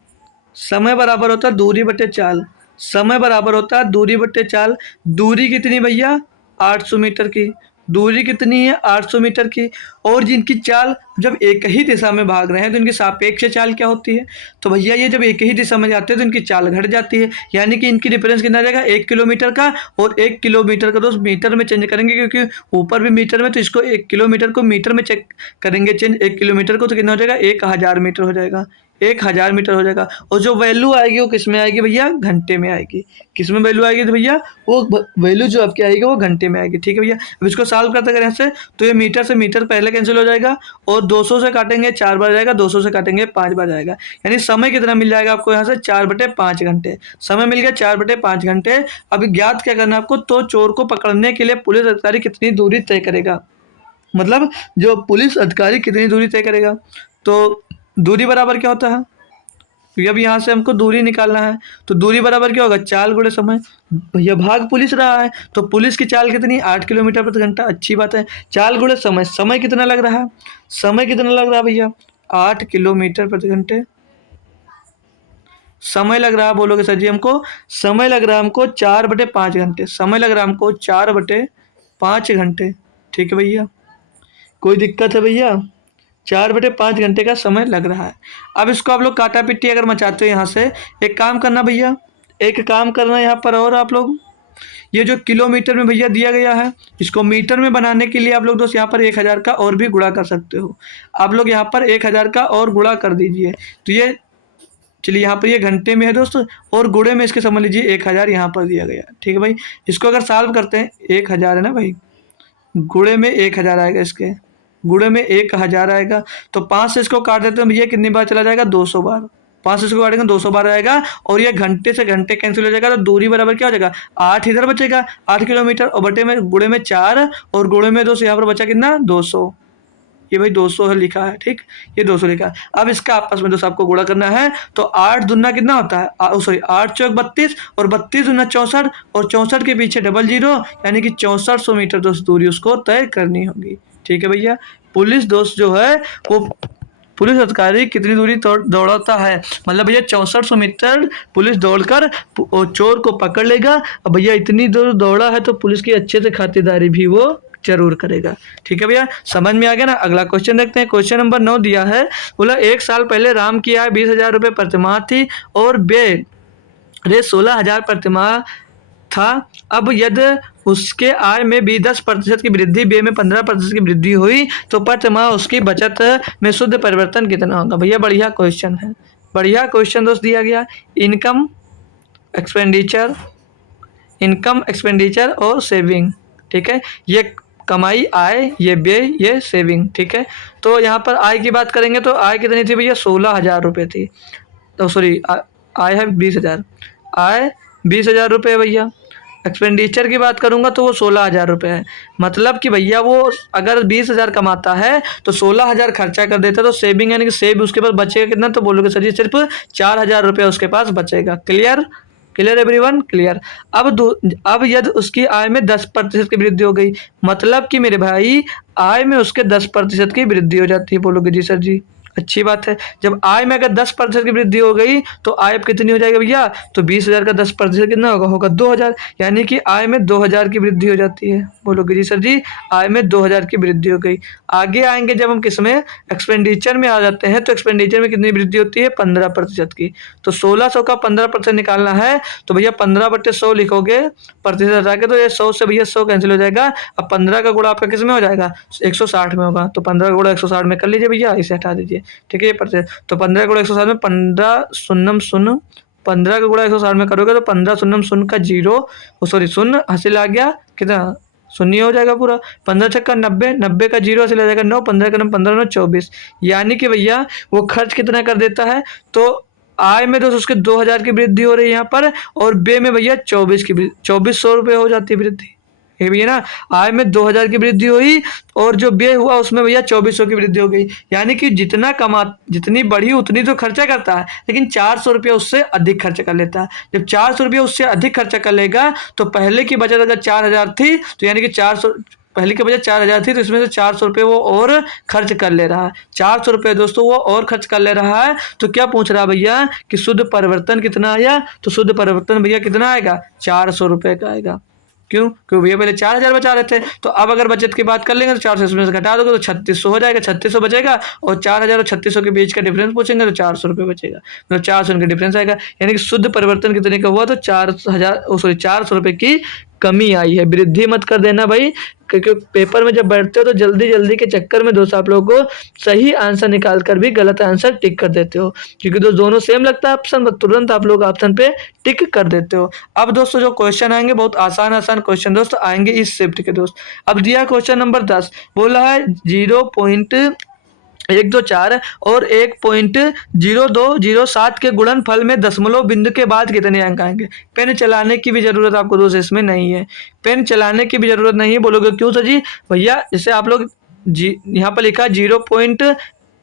समय बराबर होता है दूरी बटे चाल, समय बराबर होता है दूरी बटे चाल। दूरी कितनी भैया 800 मीटर की, दूरी कितनी है 800 मीटर की, और जिनकी चाल जब एक ही दिशा में भाग रहे हैं तो इनकी सापेक्ष चाल क्या होती है, तो भैया ये जब एक ही दिशा में जाते हैं तो इनकी चाल घट जाती है, यानी कि इनकी डिफरेंस कितना रहेगा 1 किलोमीटर का, और 1 किलोमीटर का दोस्त मीटर में चेंज करेंगे क्योंकि ऊपर भी मीटर में, तो इसको 1 किलोमीटर को मीटर में चेक करेंगे चेंज, 1 किलोमीटर को तो कितना हो जाएगा 1000 मीटर हो जाएगा, 1000 मीटर हो जाएगा। और जो वैल्यू आएगी वो किस में आएगी भैया, घंटे में आएगी। किस में वैल्यू आएगी तो भैया वो वैल्यू जो आपकी आएगी वो घंटे में आएगी, ठीक है भैया। अब इसको सॉल्व करते करें से तो ये मीटर से मीटर पहले कैंसिल हो जाएगा, और 200 से काटेंगे 4 बार जाएगा, 200 से काटेंगे 5 बार जाएगा, यानी समय कितना मिल जाएगा आपको यहाँ से 4/5 घंटे समय मिल गया, 4/5 घंटे। अभी ज्ञात क्या करना है आपको, तो चोर को पकड़ने के लिए पुलिस अधिकारी कितनी दूरी तय करेगा, मतलब जो पुलिस अधिकारी कितनी दूरी तय करेगा। तो दूरी बराबर क्या होता है, क्योंकि अब यहाँ से हमको दूरी निकालना है, तो दूरी बराबर क्या होगा, चाल गुणे समय। भैया भाग पुलिस रहा है, तो पुलिस की चाल कितनी, 8 किलोमीटर प्रति घंटा। अच्छी बात है। चाल गुणे समय, समय कितना लग रहा है, समय कितना लग रहा है भैया, 8 किलोमीटर प्रति घंटे समय लग रहा है। बोलोगे सर जी हमको समय लग रहा है हमको 4/5 घंटे, समय लग रहा है हमको 4/5 घंटे। ठीक है भैया, कोई दिक्कत है भैया, 4/5 घंटे का समय लग रहा है। अब इसको आप लोग काटा पिट्टी अगर मचाते हो यहाँ से, एक काम करना भैया, एक काम करना यहाँ पर, और आप लोग ये जो किलोमीटर में भैया दिया गया है, इसको मीटर में बनाने के लिए आप लोग दोस्त यहाँ पर 1000 का और भी गुणा कर सकते हो। आप लोग यहाँ पर 1000 का और गुणा कर दीजिए, तो ये चलिए यहाँ पर ये घंटे में है दोस्त, और गुणे में इसके समझ लीजिए 1000 यहाँ पर दिया गया। ठीक है भाई, इसको अगर सॉल्व करते हैं, 1000 है ना भाई, गुणे में 1000 आएगा, इसके गुणे में 1000 आएगा, तो 5 से इसको काट देते हैं भैया, कितनी बार चला जाएगा, 200 बार। 5 से इसको काटेंगे 200 बार आएगा, और ये घंटे से घंटे कैंसिल हो जाएगा, तो दूरी बराबर क्या हो जाएगा, 8 इधर बचेगा 8 किलोमीटर, और बटे में गुणे में 4 और गुणे में 200, यहाँ पर बचा कितना, 200। ये भाई 200 है लिखा है, ठीक, ये 200 लिखा है। अब इसका आपस में दोस्तों आपको गुणा करना है, तो 8 दूना कितना होता है, सॉरी 8 चौक 32, और 32 दूना 64, और 64 के पीछे डबल जीरो, यानी कि 6400 मीटर दोस्त दूरी उसको तय करनी होगी। ठीक है भैया, पुलिस दोस्त जो है वो पुलिस अधिकारी कितनी दूरी दौड़ाता है, मतलब भैया 6400 मीटर पुलिस दौड़कर चोर को पकड़ लेगा। अब भैया इतनी दूर दौड़ा है, तो पुलिस की अच्छे से खातिरदारी भी वो जरूर करेगा। ठीक है भैया, समझ में आ गया ना। अगला क्वेश्चन देखते हैं, क्वेश्चन नंबर 9 दिया है, बोला 1 साल पहले राम की आय 20,000 रुपये प्रतिमाह थी और व्यय 16,000 प्रतिमाह था। अब यदि उसके आय में भी 10% की वृद्धि, व्यय में 15% की वृद्धि हुई, तो प्रतिमाह उसकी बचत में शुद्ध परिवर्तन कितना होगा। भैया बढ़िया क्वेश्चन है, बढ़िया क्वेश्चन दोस्त दिया गया। इनकम एक्सपेंडिचर और सेविंग। ठीक है, ये कमाई, आय, ये व्यय, ये सेविंग। ठीक है, तो यहाँ पर आय की बात करेंगे तो आय कितनी थी भैया, 16,000 रुपये थी। तो सॉरी, आय है 20,000, आय 20,000 रुपये भैया। एक्सपेंडिचर की बात करूंगा तो वो 16,000 रुपये है, मतलब कि भैया वो अगर 20,000 कमाता है तो 16,000 खर्चा कर देता है, तो सेविंग यानी कि सेव उसके पास बचेगा कितना, तो बोलोगे सर जी सिर्फ 4,000 रुपये उसके पास बचेगा। Clear, clear everyone, clear. अब यदि उसकी आय में 10% की वृद्धि हो गई, मतलब कि मेरे भाई आय में उसके 10% की वृद्धि हो जाती है। बोलोगे जी सर जी, अच्छी बात है। जब आय में अगर 10% की वृद्धि हो गई, तो आय अब कितनी हो जाएगी भैया, तो 20,000 का 10% कितना होगा, होगा 2,000, यानी कि आय में 2,000 की वृद्धि हो जाती है। बोलोगे जी सर जी, आय में 2,000 की वृद्धि हो गई। आगे आएंगे जब हम किसमें, एक्सपेंडिचर में आ जाते हैं, तो एक्सपेंडिचर में कितनी वृद्धि होती है, 15% की। तो 1600 का 15% निकालना है, तो भैया 15/100 लिखोगे, प्रतिशत हटा के, तो ये 100 से भैया 100 कैंसिल हो जाएगा। अब 15 का गुणा आपका किस में हो जाएगा, 160 में होगा, तो 15 का गुणा 160 में कर लीजिए भैया, इसे हटा दीजिए। ठीक है, ये प्रतिशत, तो 15 गुणा 160 में 15 शून्यम शून्य, 15 का गुणा 160 में करोगे तो 15 शून्यम शून्य का जीरो, सॉरी शून्य हासिल आ गया, कितना शून्य हो जाएगा पूरा। 15 छक्का 90, 90 का जीरो हासिल आ जाएगा 9, 15 का 9, 15 9 24, यानी कि भैया वो खर्च कितना कर देता है, तो आय में तो उसके 2,000 की वृद्धि हो रही है यहाँ पर, और व्यय में भैया 2400 रुपये हो जाती है वृद्धि। ये भैया ना, आय में 2,000 की वृद्धि हुई, और जो व्यय हुआ उसमें भैया 2400 की वृद्धि हो गई, यानी कि जितनी बढ़ी उतनी तो खर्चा करता है, लेकिन 400 रुपये उससे अधिक खर्च कर लेता है। जब 400 रुपये उससे अधिक खर्चा कर लेगा, तो पहले की बचत अगर 4,000 थी, तो यानी कि 400, पहले की बचत 4,000 थी, तो इसमें से 400 रुपये वो और खर्च कर ले रहा है। 400 रुपये दोस्तों वो और खर्च कर ले रहा है। तो क्या पूछ रहा है भैया कि शुद्ध परिवर्तन कितना आया, तो शुद्ध परिवर्तन भैया कितना आएगा, 400 रुपये का आएगा। क्यों, क्योंकि भैया पहले 4,000 बचा रहे थे, तो अब अगर बचत की बात कर लेंगे तो 400 इसमें से घटा दोगे तो 3600 हो जाएगा, 3600 बचेगा, और 4,000 और 3600 के बीच का डिफरेंस पूछेंगे तो 400 रुपये बचेगा, मतलब 400 का डिफरेंस आएगा। यानी कि शुद्ध परिवर्तन कितने का हुआ, तो 400 रुपये की कमी आई है। वृद्धि मत कर देना भाई, क्योंकि पेपर में जब बैठते हो तो जल्दी जल्दी के चक्कर में दोस्त आप लोगों को सही आंसर निकाल कर भी गलत आंसर टिक कर देते हो, क्योंकि दोनों सेम लगता है ऑप्शन, तुरंत आप लोग ऑप्शन पे टिक कर देते हो। अब दोस्तों जो क्वेश्चन आएंगे बहुत आसान आसान क्वेश्चन दोस्त आएंगे इस शिफ्ट के दोस्त। अब दिया क्वेश्चन नंबर 10, बोला है 0.124 और 1.0207 के गुणनफल में दशमलव बिंदु के बाद कितने अंक आएंगे। पेन चलाने की भी जरूरत आपको दोस्त इसमें नहीं है, पेन चलाने की भी जरूरत नहीं है। बोलोगे क्यों सर जी, भैया जैसे आप लोग यहाँ पर लिखा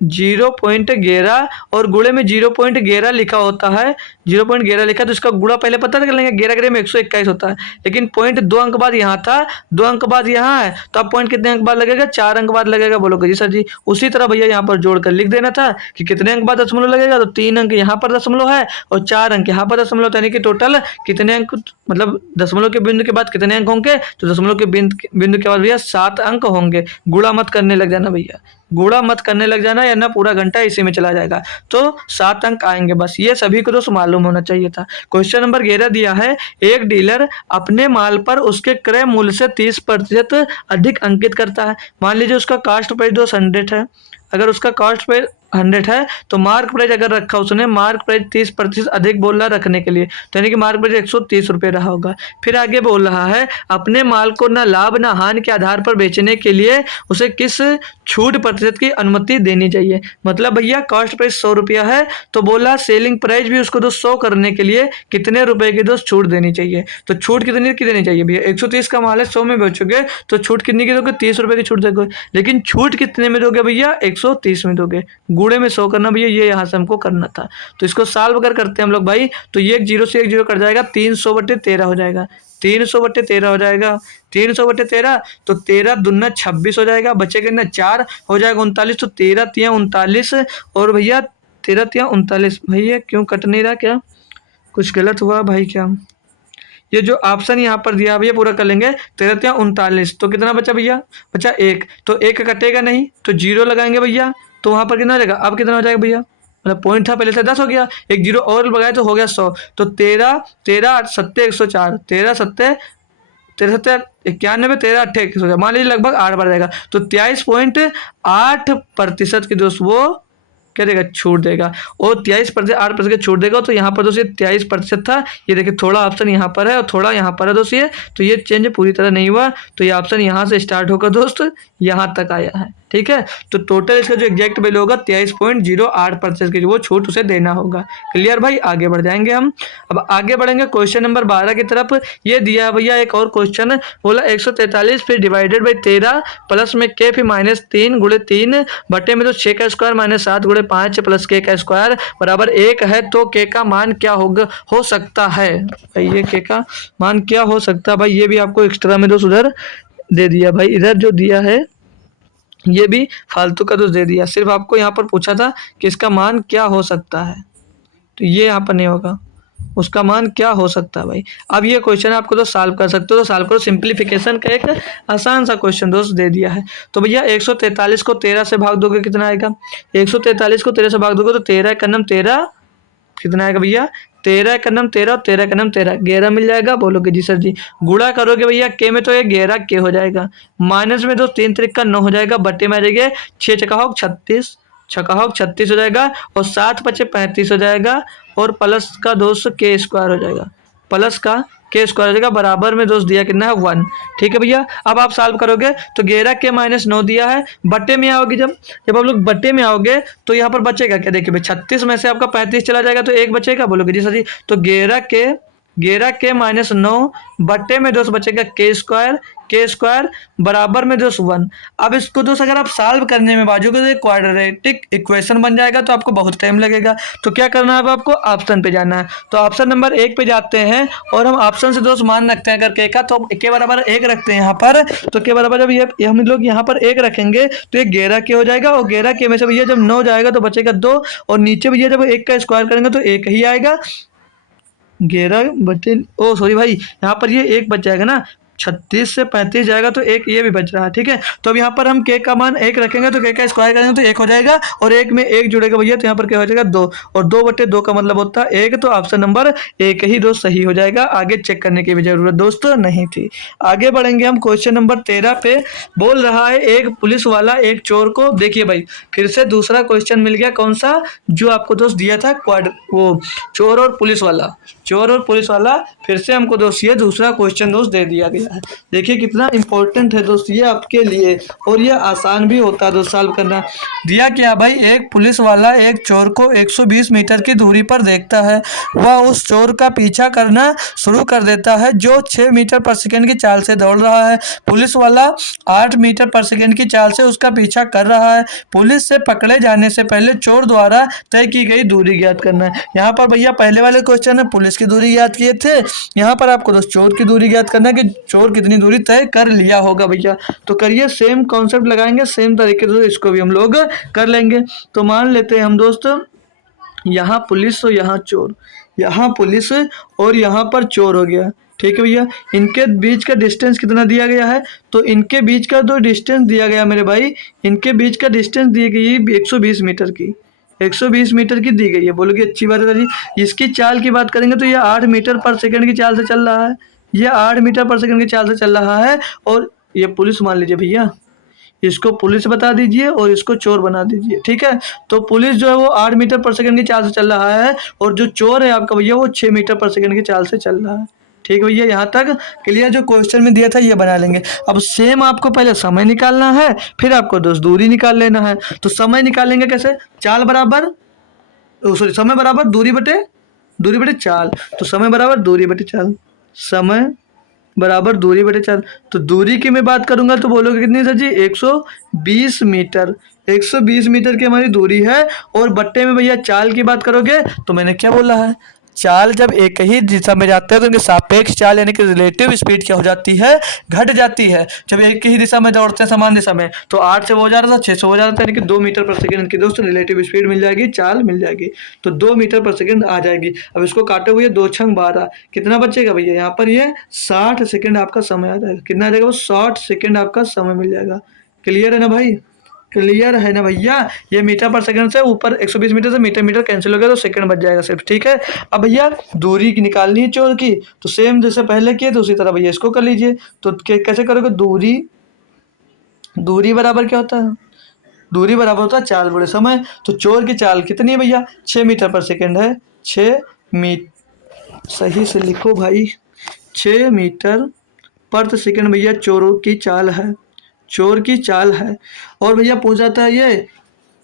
0.11 और गुणे में 0.11 लिखा होता है, 0.11 लिखा, तो इसका गुणा पहले पता कर लेंगे। 11 11 में 121 होता है, लेकिन पॉइंट 2 अंक बाद यहाँ था, 2 अंक बाद यहाँ है, तो अब पॉइंट कितने अंक बाद लगेगा? 4 अंक बाद लगेगा। बोलोगे जी सर जी। उसी तरह भैया यहाँ पर जोड़कर लिख देना था कि कितने अंक बाद दशमलव लगेगा, तो 3 अंक यहाँ पर दशमलव है और 4 अंक यहाँ पर दशमलव, यानी कि टोटल कितने अंक, मतलब दशमलव के बिंदु के बाद कितने अंक होंगे? तो दशमलव के बिंदु के बाद भैया 7 अंक होंगे। गुणा मत करने लग जाना भैया, गुणा मत करने लग जाना, या ना पूरा घंटा इसी में चला जाएगा। तो 7 अंक आएंगे बस, ये सभी को दोस्त मालूम होना चाहिए था। क्वेश्चन नंबर 11 दिया है, एक डीलर अपने माल पर उसके क्रय मूल्य से 30% अधिक अंकित करता है। मान लीजिए उसका कास्ट प्राइस दोस्त 100 है, अगर उसका कॉस्ट प्राइस 100 है तो मार्क प्राइस अगर रखा उसने, मार्क प्राइस 30% अधिक बोल रहा रखने के लिए, तो यानी कि मार्क प्राइस 130 रुपये रहा होगा। फिर आगे बोल रहा है अपने माल को न लाभ न हानि के आधार पर बेचने के लिए उसे किस छूट प्रतिशत की अनुमति देनी चाहिए। मतलब भैया कॉस्ट प्राइस 100 रुपया है, तो बोला सेलिंग प्राइस भी उसको दोस्त 100 करने के लिए कितने रुपए की दोस्त छूट देनी चाहिए। तो छूट कितनी की देनी चाहिए भैया? 130 का माल है, 100 में बेचोगे तो छूट कितनी की दोगे? 30 रुपये की छूट दोगे। लेकिन छूट कितने में दोगे भैया? 130 में दोगे। गुणे में 100 करना भैया, ये यहाँ से हमको करना था। तो इसको सॉल्व अगर करते हैं हम लोग भाई, तो ये 1 0 से 1 0 कट जाएगा, 300/13 हो जाएगा, 300/13 हो जाएगा, 300/13, तो 13 दूना 26 हो जाएगा, बचेगा ना 4 हो जाएगा 39, तो 13 तिया 39, और भैया 13 तिया 39। भैया क्यों कट नहीं रहा? क्या कुछ गलत हुआ भाई क्या? ये जो ऑप्शन यहाँ पर दिया भैया पूरा कर लेंगे, 13 तिया 39, तो कितना बचा भैया? बचा 1, तो 1 कटेगा नहीं, तो 0 लगाएंगे भैया, तो वहाँ पर कितना हो जाएगा? अब कितना हो जाएगा भैया? मतलब पॉइंट था पहले से 10 हो गया, 1 0 और लगाए तो हो गया 100, तो 13 13 7 104, 13 7 13 7 91, 13 8 104, मान लीजिए लगभग 8 बार जाएगा, तो 23.8% की दोस्त वो क्या देगा? छूट देगा। और 23% 8% छूट देगा, तो यहाँ पर दोस्त ये 23% था, ये देखिए थोड़ा ऑप्शन यहाँ पर है और थोड़ा यहाँ पर है दोस्त ये, तो ये चेंज पूरी तरह नहीं हुआ, तो ये ऑप्शन यहाँ से स्टार्ट होकर दोस्त यहाँ तक आया है। ठीक है, तो टोटल इसका जो एग्जैक्ट वैल्यू होगा 23.08% की वो छूट उसे देना होगा। क्लियर भाई? आगे बढ़ जाएंगे हम। अब आगे बढ़ेंगे क्वेश्चन नंबर 12 की तरफ। ये दिया है भैया एक और क्वेश्चन, बोला 143 फिर डिवाइडेड बाई 13 प्लस में के फिर -3 गुणे 3 बटे में तो 6 का स्क्वायर -7 गुणे 5 प्लस के का स्क्वायर बराबर 1 है, तो के का मान क्या होगा हो सकता है? भाई ये के का मान क्या हो सकता है भाई? ये भी आपको एक्स्ट्रा में दोस्त उधर दे दिया भाई, इधर जो दिया है ये भी फालतू का दोस्त दे दिया। सिर्फ आपको यहाँ पर पूछा था कि इसका मान क्या हो सकता है, तो ये यहाँ पर नहीं होगा, उसका मान क्या हो सकता है भाई। अब ये क्वेश्चन आपको तो सॉल्व कर सकते हो, तो सॉल्व करो। सिंप्लीफिकेशन का एक आसान सा क्वेश्चन दोस्त दे दिया है। तो भैया 143 को 13 से भाग दोगे कितना आएगा? 143 को 13 से भाग दोगे तो 13 का नम 13 कितना आएगा भैया? 13 का नम 13 और 13 का नम 13, 11 मिल जाएगा। बोलोगे जी सर जी। गुणा करोगे भैया के में तो ये 11 के हो जाएगा, माइनस में दोस्त 3 3 का 9 हो जाएगा, बटे में आ जाएगा 6 छका 36, छका 36 हो जाएगा, और 7 5 35 हो जाएगा, और प्लस का दोस्त के स्क्वायर हो जाएगा, प्लस का के स्क्वायर हो जाएगा, बराबर में दोस्त दिया कितना है 1। ठीक है भैया, अब आप सॉल्व करोगे तो 11 के -9 दिया है, बटे में आओगे जब जब आप लोग बटे में आओगे तो यहाँ पर बचेगा क्या? देखिए भाई 36 में से आपका 35 चला जाएगा तो 1 बचेगा। बोलोगे जी सर जी। तो 11 के -9 बटे में दोस्त बचेगा के स्क्वायर बराबर में दोस्त 1। अब इसको दोस्त अगर आप सॉल्व करने में बाजूगे तो एक क्वाड्रेटिक इक्वेशन बन जाएगा, तो आपको बहुत टाइम लगेगा। तो क्या करना है, अब आपको ऑप्शन पे जाना है। तो ऑप्शन नंबर 1 पे जाते हैं और हम ऑप्शन से दोस्त मान रखते हैं अगर के का, तो के बराबर 1 रखते हैं यहाँ पर। तो के बराबर जब ये हम लोग यहाँ पर 1 रखेंगे तो ये 11 के हो जाएगा, और 11 के में से भैया जब 9 जाएगा तो बचेगा 2, और नीचे भैया जब 1 का स्क्वायर करेंगे तो 1 ही आएगा। 11 बटे सॉरी भाई, यहाँ पर ये 1 बच जाएगा ना, 36 से 35 जाएगा तो 1 ये भी बच रहा है। ठीक है, तो अब यहाँ पर हम के का मान 1 रखेंगे तो के का स्क्वायर करेंगे तो 1 हो जाएगा, और 1 में 1 जुड़ेगा भैया, तो यहाँ पर क्या हो जाएगा 2, और 2 बटे 2 का मतलब होता है 1, तो ऑप्शन नंबर 1 ही दोस्त सही हो जाएगा। आगे चेक करने की भी जरूरत दोस्तों नहीं थी। आगे बढ़ेंगे हम क्वेश्चन नंबर 13 पे। बोल रहा है एक पुलिस वाला एक चोर को, देखिए भाई फिर से दूसरा क्वेश्चन मिल गया, कौन सा? जो आपको दोस्त दिया था वो चोर और पुलिस वाला फिर से हमको दोस्त ये दूसरा क्वेश्चन दोस्त दे दिया गया। है। देखिए कितना इंपॉर्टेंट है दोस्त ये आपके लिए, और ये आसान भी होता है दोस्त सॉल्व करना। दिया क्या भाई, एक पुलिस वाला एक चोर को 120 मीटर की दूरी पर देखता है। वह उस चोर का पीछा करना शुरू कर देता है जो 6 मीटर पर सेकंड की चाल से दौड़ रहा है। पुलिस वाला 8 मीटर पर सेकंड की चाल से उसका पीछा कर रहा है। पुलिस से पकड़े जाने से पहले चोर द्वारा तय की गई दूरी ज्ञात करना है। यहाँ पर भैया पहले वाले क्वेश्चन में पुलिस की दूरी ज्ञात किए थे, यहाँ पर आपको दोस्त चोर की दूरी ज्ञात करना है कि चोर कितनी दूरी तय कर लिया होगा भैया। तो करिए, सेम कॉन्सेप्ट लगाएंगे, सेम तरीके से इसको भी हम लोग कर लेंगे। तो मान लेते हैं हम दोस्त, यहाँ पुलिस और यहाँ चोर, यहाँ पुलिस और यहाँ पर चोर हो गया। ठीक है भैया, इनके बीच का डिस्टेंस कितना दिया गया है, तो इनके बीच का जो डिस्टेंस दिया गया मेरे भाई, इनके बीच का डिस्टेंस दी गई 120 मीटर की, 120 मीटर की दी गई है। बोलोगे अच्छी बात है जी। इसकी चाल की बात करेंगे तो ये 8 मीटर पर सेकंड की चाल से चल रहा है, ये 8 मीटर पर सेकंड की चाल से चल रहा है। और ये पुलिस मान लीजिए भैया, इसको पुलिस बता दीजिए और इसको चोर बना दीजिए। ठीक है, तो पुलिस जो है वो 8 मीटर पर सेकंड की चाल से चल रहा है, और जो चोर है आपका भैया वो 6 मीटर पर सेकंड की चाल से चल रहा है। ठीक है भैया, यहाँ तक क्लियर। जो क्वेश्चन में दिया था ये बना लेंगे। अब सेम आपको पहले समय निकालना है, फिर आपको दोस्त दूरी निकाल लेना है। तो समय निकालेंगे कैसे, चाल बराबर, सॉरी समय बराबर दूरी बटे चाल। तो समय बराबर दूरी बटे चाल, समय बराबर दूरी बटे चाल। तो दूरी की मैं बात करूंगा तो बोलोगे कितनी सर जी, 120 मीटर, 120 मीटर की हमारी दूरी है। और बट्टे में भैया चाल की बात करोगे तो मैंने क्या बोला है, चाल जब एक ही दिशा में जाते हैं तो उनकी सापेक्ष चाल यानी कि रिलेटिव स्पीड क्या हो जाती है, घट जाती है। जब एक ही दिशा में दौड़ते हैं समान दिशा में तो 8 से वो हो जा रहा था 6 से हो जा रहा था, यानी कि 2 मीटर पर सेकंड की दोस्तों रिलेटिव स्पीड मिल जाएगी, चाल मिल जाएगी। तो 2 मीटर पर सेकंड आ जाएगी। अब इसको काटे हुए 2 छंग 12, कितना बचेगा भैया, यहाँ पर ये 60 सेकेंड आपका समय आ जाएगा। कितना आ जाएगा वो, 60 सेकेंड आपका समय मिल जाएगा। क्लियर है ना भाई, क्लियर है ना भैया। ये मीटर पर सेकंड से ऊपर 120 मीटर से मीटर कैंसिल हो गया तो सेकंड बच जाएगा सिर्फ। ठीक है, अब भैया दूरी की निकालनी है चोर की, तो सेम जैसे पहले किए तो उसी तरह भैया इसको कर लीजिए। तो कैसे करोगे, दूरी बराबर क्या होता है, दूरी बराबर होता है चाल बड़े समय। तो चोर की चाल कितनी है भैया, 6 मीटर पर सेकंड है, 6 मीटर, सही से लिखो भाई, 6 मीटर पर सेकंड भैया चोरों की चाल है, चोर की चाल है। और भैया पूछा था ये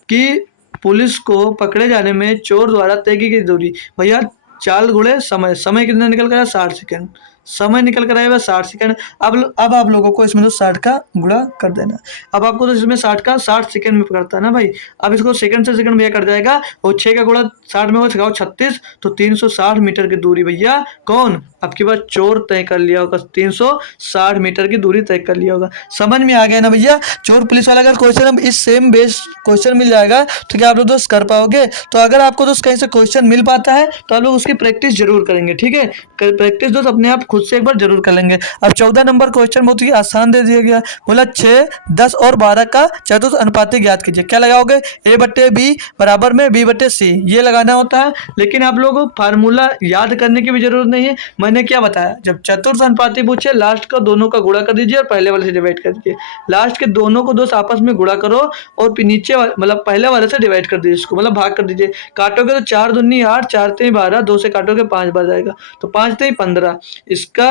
कि पुलिस को पकड़े जाने में चोर द्वारा तय की गई दूरी, भैया चाल गुणे समय, समय कितना निकल कर आया 60 सेकंड, समय निकल कर आया 60 सेकंड। अब आप लोगों को इसमें तो 60 का गुणा कर देना। अब आपको तो इसमें 60 का 60 सेकंड में पकड़ता है ना भाई। अब इसको सेकंड से सेकंड भैया कट जाएगा, और 6 का गुणा 60 में होगा 36, तो 360 मीटर की दूरी भैया कौन, आपके पास चोर तय कर लिया होगा, 360 मीटर की दूरी तय कर लिया होगा। समझ में आ गया ना भैया। चोर पुलिस वाला अगर क्वेश्चन अब इस सेम बेस क्वेश्चन मिल जाएगा तो क्या आप लोग दोस्त कर पाओगे। तो अगर आपको दोस्त कहीं से क्वेश्चन मिल पाता है तो आप लोग उसकी प्रैक्टिस जरूर करेंगे। ठीक है, प्रैक्टिस दोस्त अपने आप खुद से एक बार जरूर कर लेंगे। अब 14 नंबर क्वेश्चन बहुत ही आसान दे दिया गया, बोला 6, 10 और 12 का चतुर्थ अनुपाती ज्ञात कीजिए। क्या लगाओगे, A/B बराबर में B/C ये लगाना होता है। लेकिन आप लोगों को फार्मूला याद करने की भी जरूरत नहीं है। मैंने क्या बताया, जब चतुर्थ अनुपाती पूछे लास्ट का दोनों का गुणा कर दीजिए और पहले वाले से डिवाइड कर दीजिए। लास्ट के दोनों को दोस्त आपस में गुणा करो और फिर नीचे मतलब पहले वाले से डिवाइड कर दीजिए, इसको मतलब भाग कर दीजिए। काटोगे तो 4 दूनी 8, 4 3 12, 2 से काटोगे 5 बार जाएगा, तो 5 3 15, इसका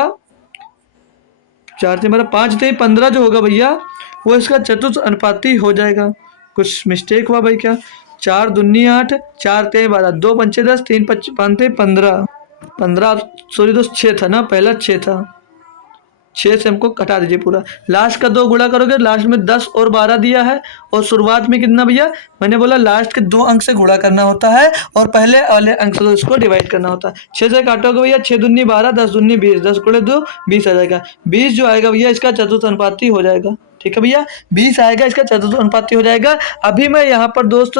4 3 12, 5 3 15 जो होगा भैया वो इसका चतुर्थ अनुपाती हो जाएगा। कुछ मिस्टेक हुआ भाई क्या, 4 दूनी 8, 4 3 12, 2 पंचे 10, 3 5 3 15, सॉरी दोस्त 6 था ना, पहला 6 था, 6 से हमको कटा दीजिए पूरा। लास्ट का 2 गुणा करोगे, लास्ट में 10 और 12 दिया है, और शुरुआत में कितना भैया, मैंने बोला लास्ट के 2 अंक से गुणा करना होता है और पहले वाले अंक से इसको डिवाइड करना होता है। 6 से काटोगे भैया, 6 दूनी 12, 10 दूनी 20, 10 गुणे 2 20 आ जाएगा। 20 जो आएगा भैया इसका चतुर्थ अनुपाती हो जाएगा। ठीक है भैया, 20 आएगा, इसका चतुर्थ अनुपाती हो जाएगा। अभी मैं यहाँ पर दोस्त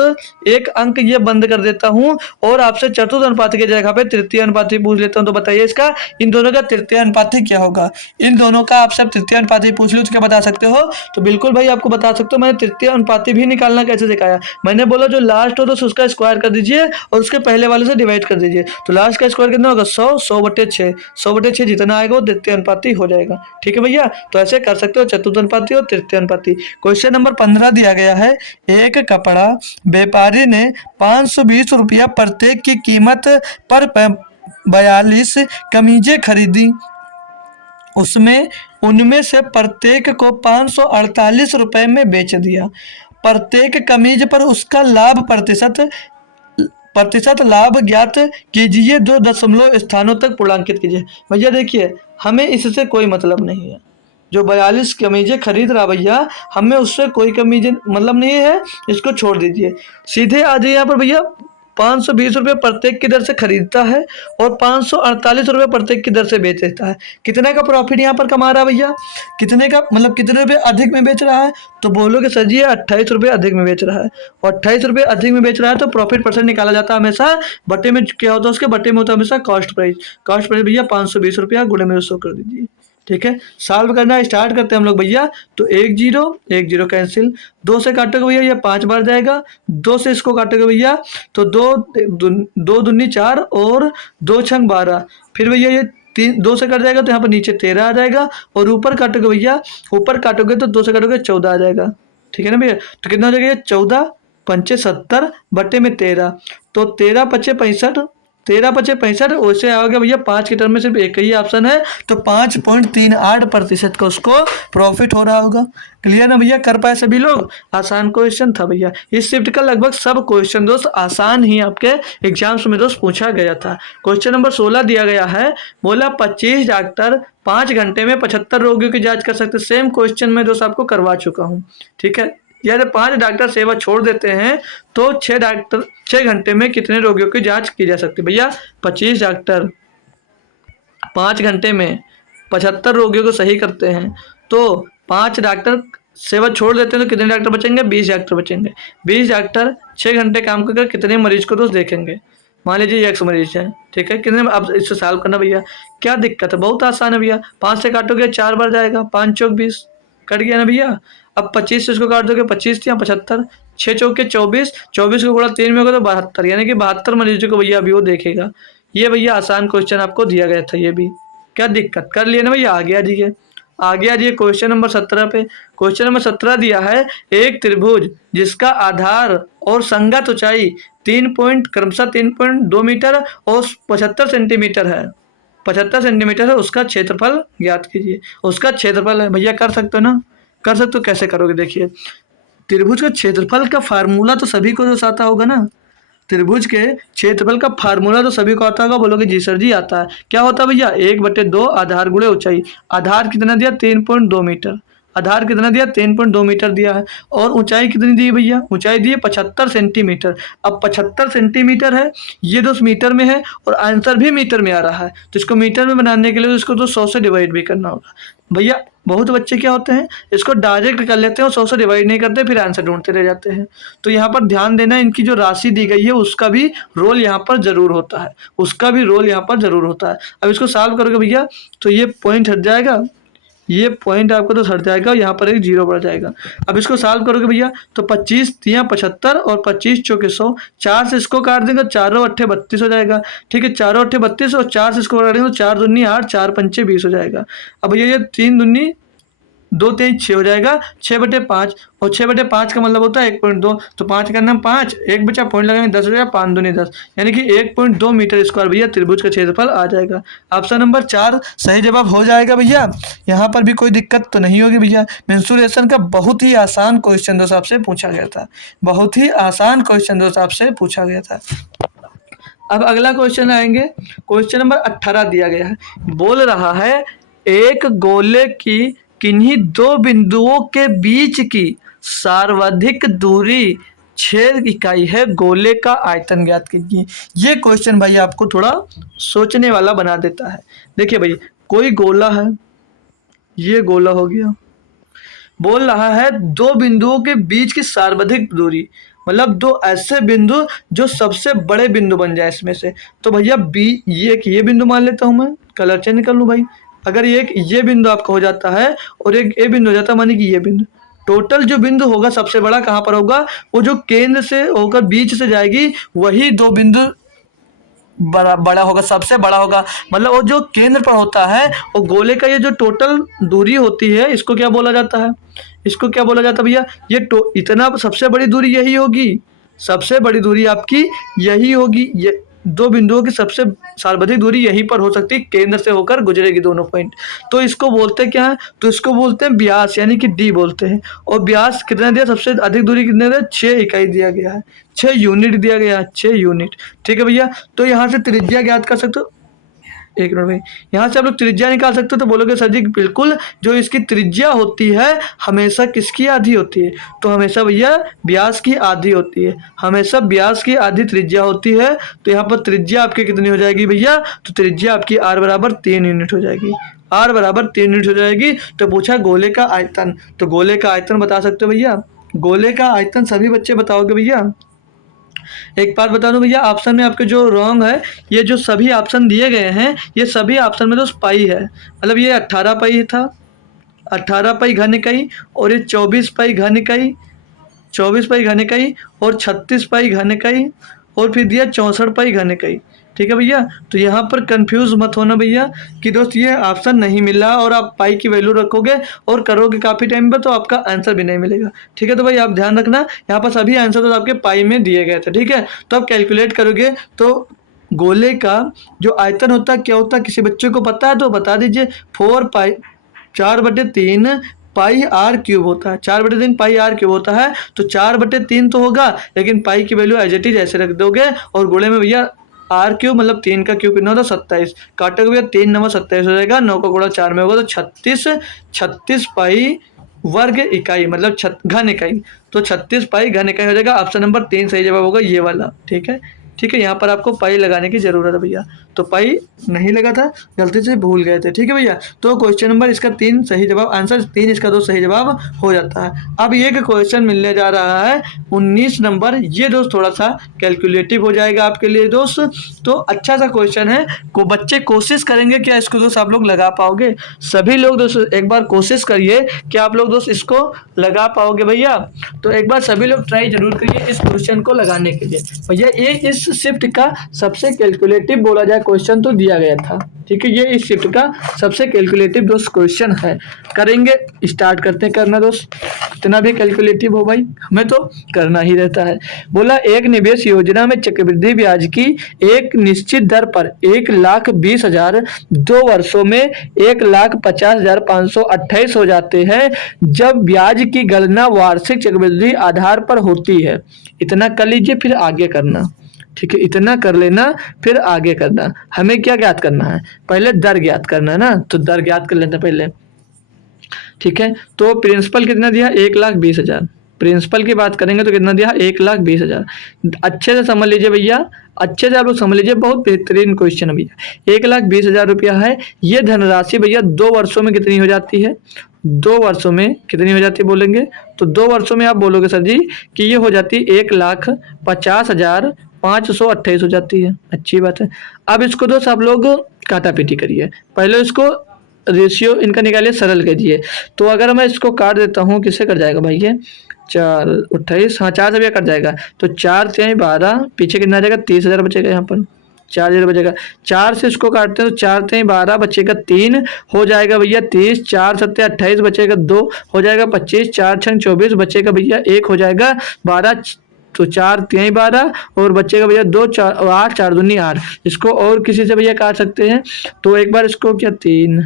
एक अंक ये बंद कर देता हूँ और आपसे चतुर्थ अनुपाती की जगह पे तृतीय अनुपाती पूछ लेता हूँ। तो बताइए इसका इन दोनों का तृतीय अनुपाती क्या होगा। इन दोनों का आपसे तृतीय अनुपाती पूछ लो तो क्या बता सकते हो, तो बिल्कुल भाई आपको बता सकते हो। मैंने तृतीय अनुपाती भी निकालना कैसे सिखाया, मैंने बोला जो लास्ट हो तो उसका स्क्वायर कर दीजिए और उसके पहले वाले से डिवाइड कर दीजिए। तो लास्ट का स्क्वायर कितना होगा, 100, 100/6, 100/6 जितना आएगा वो तृतीय अनुपाती हो जाएगा। ठीक है भैया, तो ऐसे कर सकते हो चतुर्थ अनुपाती और तृतीय अनुपाती। क्वेश्चन नंबर 15 दिया गया है, एक कपड़ा व्यापारी ने 520 रुपया प्रत्येक की कीमत पर 42 कमीजें खरीदी। उसमें उनमें से प्रत्येक को 548 रुपये में बेच दिया। प्रत्येक कमीज पर उसका लाभ प्रतिशत लाभ ज्ञात कीजिए, 2 दशमलव स्थानों तक पूर्णांकित कीजिए। भैया देखिए, हमें इससे कोई मतलब नहीं है। जो 42 कमीजें खरीद रहा भैया, हमें उससे कोई कमीजें मतलब नहीं है, इसको छोड़ दीजिए। सीधे आ जाइए यहाँ पर भैया, 520 रुपये प्रत्येक की दर से खरीदता है और 548 रुपये प्रत्येक की दर से बेच देता है। कितने का प्रॉफिट यहाँ पर कमा रहा है भैया, कितने का मतलब कितने रुपये अधिक में बेच रहा है? तो बोलोगे सर जी 28 रुपये अधिक में बेच रहा है, और 28 रुपये अधिक में बेच रहा है तो प्रॉफिट परसेंट निकाला जाता है हमेशा बटे में। क्या होता है उसके बटे में होता है हमेशा कॉस्ट प्राइस। कॉस्ट प्राइस भैया 520 रुपया गुणे में 100 कर दीजिए। ठीक है, सॉल्व करना स्टार्ट करते हैं हम लोग भैया। तो 1 0 कैंसिल, 2 से काटोगे भैया ये 5 बार जाएगा, 2 से इसको काटोगे भैया तो 2 दूनी 4 और 2 छंग 12। फिर भैया ये 2 से कट जाएगा तो यहाँ पर नीचे 13 आ जाएगा, और ऊपर काटोगे भैया, ऊपर काटोगे तो 2 से काटोगे 14 आ जाएगा। ठीक है ना भैया, तो कितना हो जाएगा, 14 पंचे 70 बटे में 13, तो 13 पचे 65, 13 पचे 65। वैसे आओगे भैया 5 के टर्म में सिर्फ एक ही ऑप्शन है, तो 5.38% का उसको प्रॉफिट हो रहा होगा। क्लियर ना भैया, कर पाए सभी लोग? आसान क्वेश्चन था भैया। इस शिफ्ट का लगभग सब क्वेश्चन दोस्त आसान ही आपके एग्जाम्स में दोस्त पूछा गया था। क्वेश्चन नंबर 16 दिया गया है, बोला 25 डॉक्टर 5 घंटे में 75 रोगियों की जांच कर सकते। सेम क्वेश्चन मैं दोस्त आपको करवा चुका हूँ। ठीक है, यदि 5 डॉक्टर सेवा छोड़ देते हैं तो 6 घंटे में कितने रोगियों की जांच की जा सकती है? भैया 25 डॉक्टर 5 घंटे में 75 रोगियों को सही करते हैं, तो 5 डॉक्टर सेवा छोड़ देते हैं तो कितने डॉक्टर बचेंगे? 20 डॉक्टर बचेंगे। 20 डॉक्टर 6 घंटे काम करके कितने मरीज को दोस्त देखेंगे? मान लीजिए 100 मरीज है। ठीक है, कितने? अब इससे सॉल्व करना भैया, क्या दिक्कत है? बहुत आसान है भैया। 5 से काटोगे 4 बार जाएगा, 5 चौक 20 कट गया ना भैया। अब 25 से इसको काट दोगे, 25 या 75, 6 चौके 24, 24 को गुणा 3 में होगा तो 72, यानी कि 72 मरीजों को भैया अभी वो देखेगा। ये भैया आसान क्वेश्चन आपको दिया गया था, ये भी क्या दिक्कत? कर लिए ना भैया, आगे आ जाइए, आगे आ जाइए क्वेश्चन नंबर 17 पे। क्वेश्चन नंबर 17 दिया है, एक त्रिभुज जिसका आधार और संगत ऊंचाई क्रमशः 3.2 मीटर और 75 सेंटीमीटर है, 75 सेंटीमीटर है, उसका क्षेत्रफल ज्ञात कीजिए। उसका क्षेत्रफल है भैया, कर सकते हो ना? कर सकते हो, कैसे करोगे? देखिए, त्रिभुज का क्षेत्रफल का फार्मूला तो सभी को तो आता होगा ना। त्रिभुज के क्षेत्रफल का फार्मूला तो सभी को आता होगा। बोलोगे जी सर जी आता है। क्या होता है भैया? 1/2 आधार गुणे ऊंचाई। आधार कितना दिया? 3.2 मीटर। आधार कितना दिया? 3.2 मीटर दिया है। और ऊंचाई कितनी दी भैया? ऊंचाई दी है 75 सेंटीमीटर। अब 75 सेंटीमीटर है, ये दोस्त मीटर में है और आंसर भी मीटर में आ रहा है, तो इसको मीटर में बनाने के लिए इसको तो 100 से डिवाइड भी करना होगा भैया। बहुत बच्चे क्या होते हैं, इसको डायरेक्ट कर लेते हैं और 100 से डिवाइड नहीं करते, फिर आंसर ढूंढते रह जाते हैं। तो यहाँ पर ध्यान देना, इनकी जो राशि दी गई है उसका भी रोल यहाँ पर जरूर होता है, उसका भी रोल यहाँ पर जरूर होता है। अब इसको सॉल्व करोगे भैया तो ये पॉइंट हट जाएगा, ये पॉइंट आपको तो हट जाएगा, यहाँ पर एक 0 बढ़ जाएगा। अब इसको सॉल्व करोगे भैया तो 25 तियाँ 75 और 25 चौके 100, 4 से इसको काट देंगे, 4 अट्ठे 32 हो जाएगा। ठीक है, 4 अट्ठे 32 और 4 से इसको काट देंगे तो 4 दूनी 8, 4 पंचे 20 हो जाएगा। अब भैया ये 3 दूनी 2 3 6 हो जाएगा, 6/5, और 6/5 का मतलब होता है 1.2, तो 5 का नाम 5, 1 बचा पॉइंट लगाएंगे 10 हो जाएगा, 5 दूनी 10, यानी कि 1.2 मीटर स्क्वायर भैया त्रिभुज का क्षेत्रफल आ जाएगा। ऑप्शन नंबर 4 सही जवाब हो जाएगा भैया। यहाँ पर भी कोई दिक्कत तो नहीं होगी भैया। मेंसुरेशन का बहुत ही आसान क्वेश्चन दोस्त आपसे पूछा गया था, बहुत ही आसान क्वेश्चन दोस्त आपसे पूछा गया था। अब अगला क्वेश्चन आएंगे, क्वेश्चन नंबर 18 दिया गया है, बोल रहा है एक गोले की किन्हीं 2 बिंदुओं के बीच की सर्वाधिक दूरी 6 इकाई है, गोले का आयतन ज्ञात कीजिए। ये क्वेश्चन भाई आपको थोड़ा सोचने वाला बना देता है। देखिए भाई, कोई गोला है, ये गोला हो गया, बोल रहा है 2 बिंदुओं के बीच की सर्वाधिक दूरी, मतलब 2 ऐसे बिंदु जो सबसे बड़े बिंदु बन जाए इसमें से। तो भैया ये बिंदु मान लेता हूं मैं, कलर चेंज कर लूं भाई। अगर ये बिंदु आपका हो जाता है और एक ये बिंदु हो जाता है, मानी कि ये बिंदु, टोटल जो बिंदु होगा सबसे बड़ा कहाँ पर होगा? वो जो केंद्र से होकर बीच से जाएगी वही 2 बिंदु बड़ा होगा, सबसे बड़ा होगा। मतलब वो जो केंद्र पर होता है, वो गोले का ये जो टोटल दूरी होती है, इसको क्या बोला जाता है? इसको क्या बोला जाता है भैया? ये इतना सबसे बड़ी दूरी यही होगी, सबसे बड़ी दूरी आपकी यही होगी। ये दो बिंदुओं की सबसे सर्वाधिक दूरी यहीं पर हो सकती है, केंद्र से होकर गुजरेगी दोनों पॉइंट। तो इसको बोलते क्या है, तो इसको बोलते हैं व्यास, यानी कि डी बोलते हैं। और व्यास कितना दिया, सबसे अधिक दूरी कितने दिया, 6 इकाई दिया गया है, 6 यूनिट दिया गया है, 6 यूनिट। ठीक है भैया, तो यहाँ से त्रिज्या ज्ञात कर सकते हो। एक मिनट भाई, यहाँ से आप लोग त्रिज्या निकाल सकते हो। तो बोलोगे सर जी बिल्कुल, जो इसकी त्रिज्या होती है हमेशा किसकी आधी होती है, तो हमेशा भैया व्यास की आधी होती है, हमेशा व्यास की आधी त्रिज्या होती है। तो यहाँ पर त्रिज्या आपकी कितनी हो जाएगी भैया, तो त्रिज्या आपकी r बराबर 3 यूनिट हो जाएगी, r बराबर 3 यूनिट हो जाएगी। तो पूछा गोले का आयतन, तो गोले का आयतन बता सकते हो भैया, गोले का आयतन सभी बच्चे बताओगे भैया। एक बात बता दूं भैया, ऑप्शन में आपके जो रॉन्ग है, ये जो सभी ऑप्शन दिए गए हैं ये सभी ऑप्शन में तो पाई है, मतलब ये 18 पाई था, 18 पाई घन इकाई, और ये 24 पाई घन इकाई, 24 पाई घन इकाई, और 36 पाई घन इकाई, और फिर दिया 64 पाई घन इकाई। ठीक है भैया, तो यहाँ पर कंफ्यूज मत होना भैया कि दोस्त ये ऑप्शन नहीं मिल रहा और आप पाई की वैल्यू रखोगे और करोगे काफ़ी टाइम पे तो आपका आंसर भी नहीं मिलेगा। ठीक है, तो भाई आप ध्यान रखना, यहाँ पर सभी आंसर तो आपके पाई में दिए गए थे। ठीक है, तो आप कैलकुलेट करोगे तो गोले का जो आयतन होता है क्या होता है, किसी बच्चे को पता है तो बता दीजिए। 4 पाई 4/3 पाई आर क्यूब होता है, 4/3 पाई आर क्यूब होता है। तो 4/3 तो होगा, लेकिन पाई की वैल्यू एज इट इज ऐसे रख दोगे, और गोले में भैया आर क्यूब मतलब 3 का क्यूब कितना होता है 27, काटोगे भैया 3 9 27 हो जाएगा, 9 का गुणा 4 में होगा तो 36 पाई वर्ग इकाई मतलब घन इकाई, तो 36 पाई घन इकाई हो जाएगा। ऑप्शन नंबर 3 सही जवाब होगा ये वाला। ठीक है, ठीक है, यहाँ पर आपको पाई लगाने की जरूरत है भैया, तो पाई नहीं लगा था, गलती से भूल गए थे। ठीक है भैया, तो क्वेश्चन नंबर इसका 3 सही जवाब, आंसर 3 इसका 2 सही जवाब हो जाता है। अब ये क्वेश्चन मिलने जा रहा है 19 नंबर, ये दोस्त थोड़ा सा कैलकुलेटिव हो जाएगा आपके लिए दोस्त, तो अच्छा सा क्वेश्चन है, को बच्चे कोशिश करेंगे क्या इसको दोस्त आप लोग लगा पाओगे, सभी लोग दोस्त एक बार कोशिश करिए कि आप लोग दोस्त इसको लगा पाओगे भैया। तो एक बार सभी लोग ट्राई जरूर करिए इस क्वेश्चन को लगाने के लिए। भैया ये इस शिफ्ट का सबसे कैलकुलेटिव बोला जाए क्वेश्चन तो दिया गया था। ठीक है, ये इस शिफ्ट का सबसे कैलकुलेटिव दोस्त क्वेश्चन है, करेंगे, स्टार्ट करते हैं करना दोस्त। कितना भी कैलकुलेटिव हो भाई, हमें तो करना ही रहता है। बोला एक निवेश योजना में चक्रवृद्धि ब्याज की एक निश्चित दर पर 1,20,000 2 वर्षों में 1,50,528 हो जाते हैं, जब ब्याज की गणना वार्षिक चक्रवृद्धि आधार पर होती है। इतना कर लीजिए फिर आगे करना। ठीक है, इतना कर लेना फिर आगे करना। हमें क्या ज्ञात करना है, पहले दर ज्ञात करना है ना, तो दर ज्ञात कर लेते पहले। ठीक है, तो प्रिंसिपल कितना दिया 1,20,000, प्रिंसिपल की बात करेंगे तो कितना दिया 1,20,000। अच्छे से समझ लीजिए भैया, अच्छे से आप लोग समझ लीजिए, बहुत बेहतरीन क्वेश्चन है भैया। 1,20,000 रुपया है, ये धनराशि भैया 2 वर्षों में कितनी हो जाती है, 2 वर्षों में कितनी हो जाती है बोलेंगे, तो 2 वर्षों में आप बोलोगे सर जी कि ये हो जाती है 1,50,528 हो जाती है। अच्छी बात है। अब इसको दोस्त आप लोग काटा पीटी करिए, पहले इसको रेशियो इनका निकालिए, सरल कीजिए। तो अगर मैं इसको काट देता हूँ, किससे कट जाएगा भाई ये 4/28, हाँ 4 से भैया कट जाएगा, तो 4 × 12, पीछे कितना आ जाएगा 30,000 बचेगा, यहाँ पर 4,000 बचेगा। 4 से इसको काटते हैं तो 4 × 12 बचेगा 3 हो जाएगा भैया 30, 4 × 7 28 बचेगा 2 हो जाएगा 25, 4 × 6 24 बचेगा भैया 1 हो जाएगा 12, तो 4 × 3 12 और बचेगा भैया 2 4 8 4 दूनी 8। इसको और किसी से भैया काट सकते हैं, तो एक बार इसको क्या 3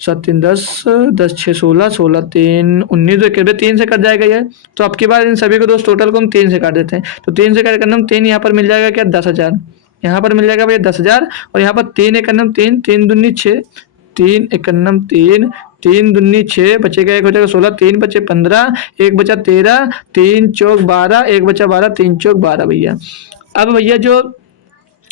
7 3 10 10 6 16 16 3 19 तो 3 से कट जाएगा ये। तो अब की बार इन सभी को दोस्त टोटल को हम 3 से काट देते हैं, तो 3 से काट करना हम 3 यहाँ पर मिल जाएगा क्या 10,000, यहाँ पर मिल जाएगा भैया 10,000, और यहाँ पर 3 × 1 3 3 दूनी 6 3 × 1 3 3 दूनी 6 बचेगा 1 हो जाएगा 16, 3 बचे 15, 1 बचा 13, 3 चौक 12, 1 बचा 12, 3 चौक 12 भैया। अब भैया जो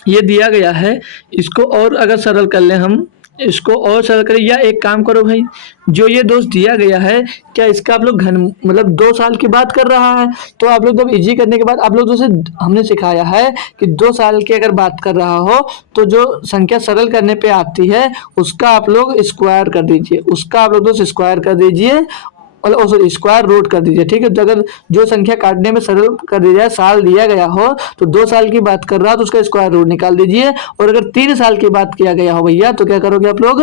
ये दिया गया है इसको और अगर सरल कर लें हम, इसको और सरल करें, या एक काम करो भाई, जो ये दोस्त दिया गया है क्या इसका आप लोग घन मतलब 2 साल की बात कर रहा है, तो आप लोग जब इजी करने के बाद आप लोग दोस्त हमने सिखाया है कि 2 साल की अगर बात कर रहा हो तो जो संख्या सरल करने पे आती है उसका आप लोग स्क्वायर कर दीजिए, उसका आप लोग दोस्त स्क्वायर कर दीजिए और स्क्वायर रूट कर दीजिए। ठीक है, तो अगर जो संख्या काटने में सरल कर दी जाए, साल दिया गया हो तो 2 साल की बात कर रहा हो तो उसका स्क्वायर रूट निकाल दीजिए, और अगर 3 साल की बात किया गया हो भैया तो क्या करोगे आप लोग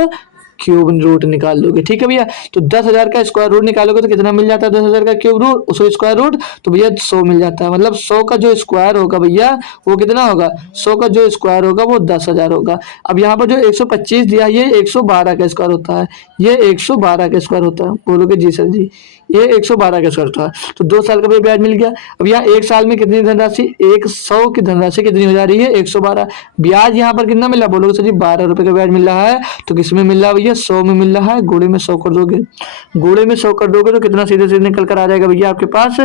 क्यूब रूट निकाल लोगे। ठीक है भैया, तो 10,000 का स्क्वायर रूट निकालोगे तो कितना मिल जाता है, 10,000 का क्यूब रूट, उसको स्क्वायर रूट, तो भैया 100 मिल जाता है। मतलब 100 का जो स्क्वायर होगा भैया वो कितना होगा, 100 का जो स्क्वायर होगा वो 10,000 होगा। अब यहाँ पर जो 125 दिया है ये 112 का स्क्वायर होता है, ये 112 का स्क्वायर होता है। बोलोगे जी सर जी, ये 112 का स्क्वायर होता है। तो 2 साल का भी ब्याज मिल गया। अब यहाँ 1 साल में कितनी धनराशि, 100 की धनराशि कितनी हो जा रही है, 112। ब्याज यहाँ पर कितना मिला, बोलोगे सर जी 12 रुपए का ब्याज मिल रहा है। तो किसमें मिल रहा है भैया, 100 में मिल रहा है। गुणे में 100 कर दोगे, गुणे में 100 कर दोगे तो कितना सीधे सीधे निकल कर आ जाएगा भैया आपके पास,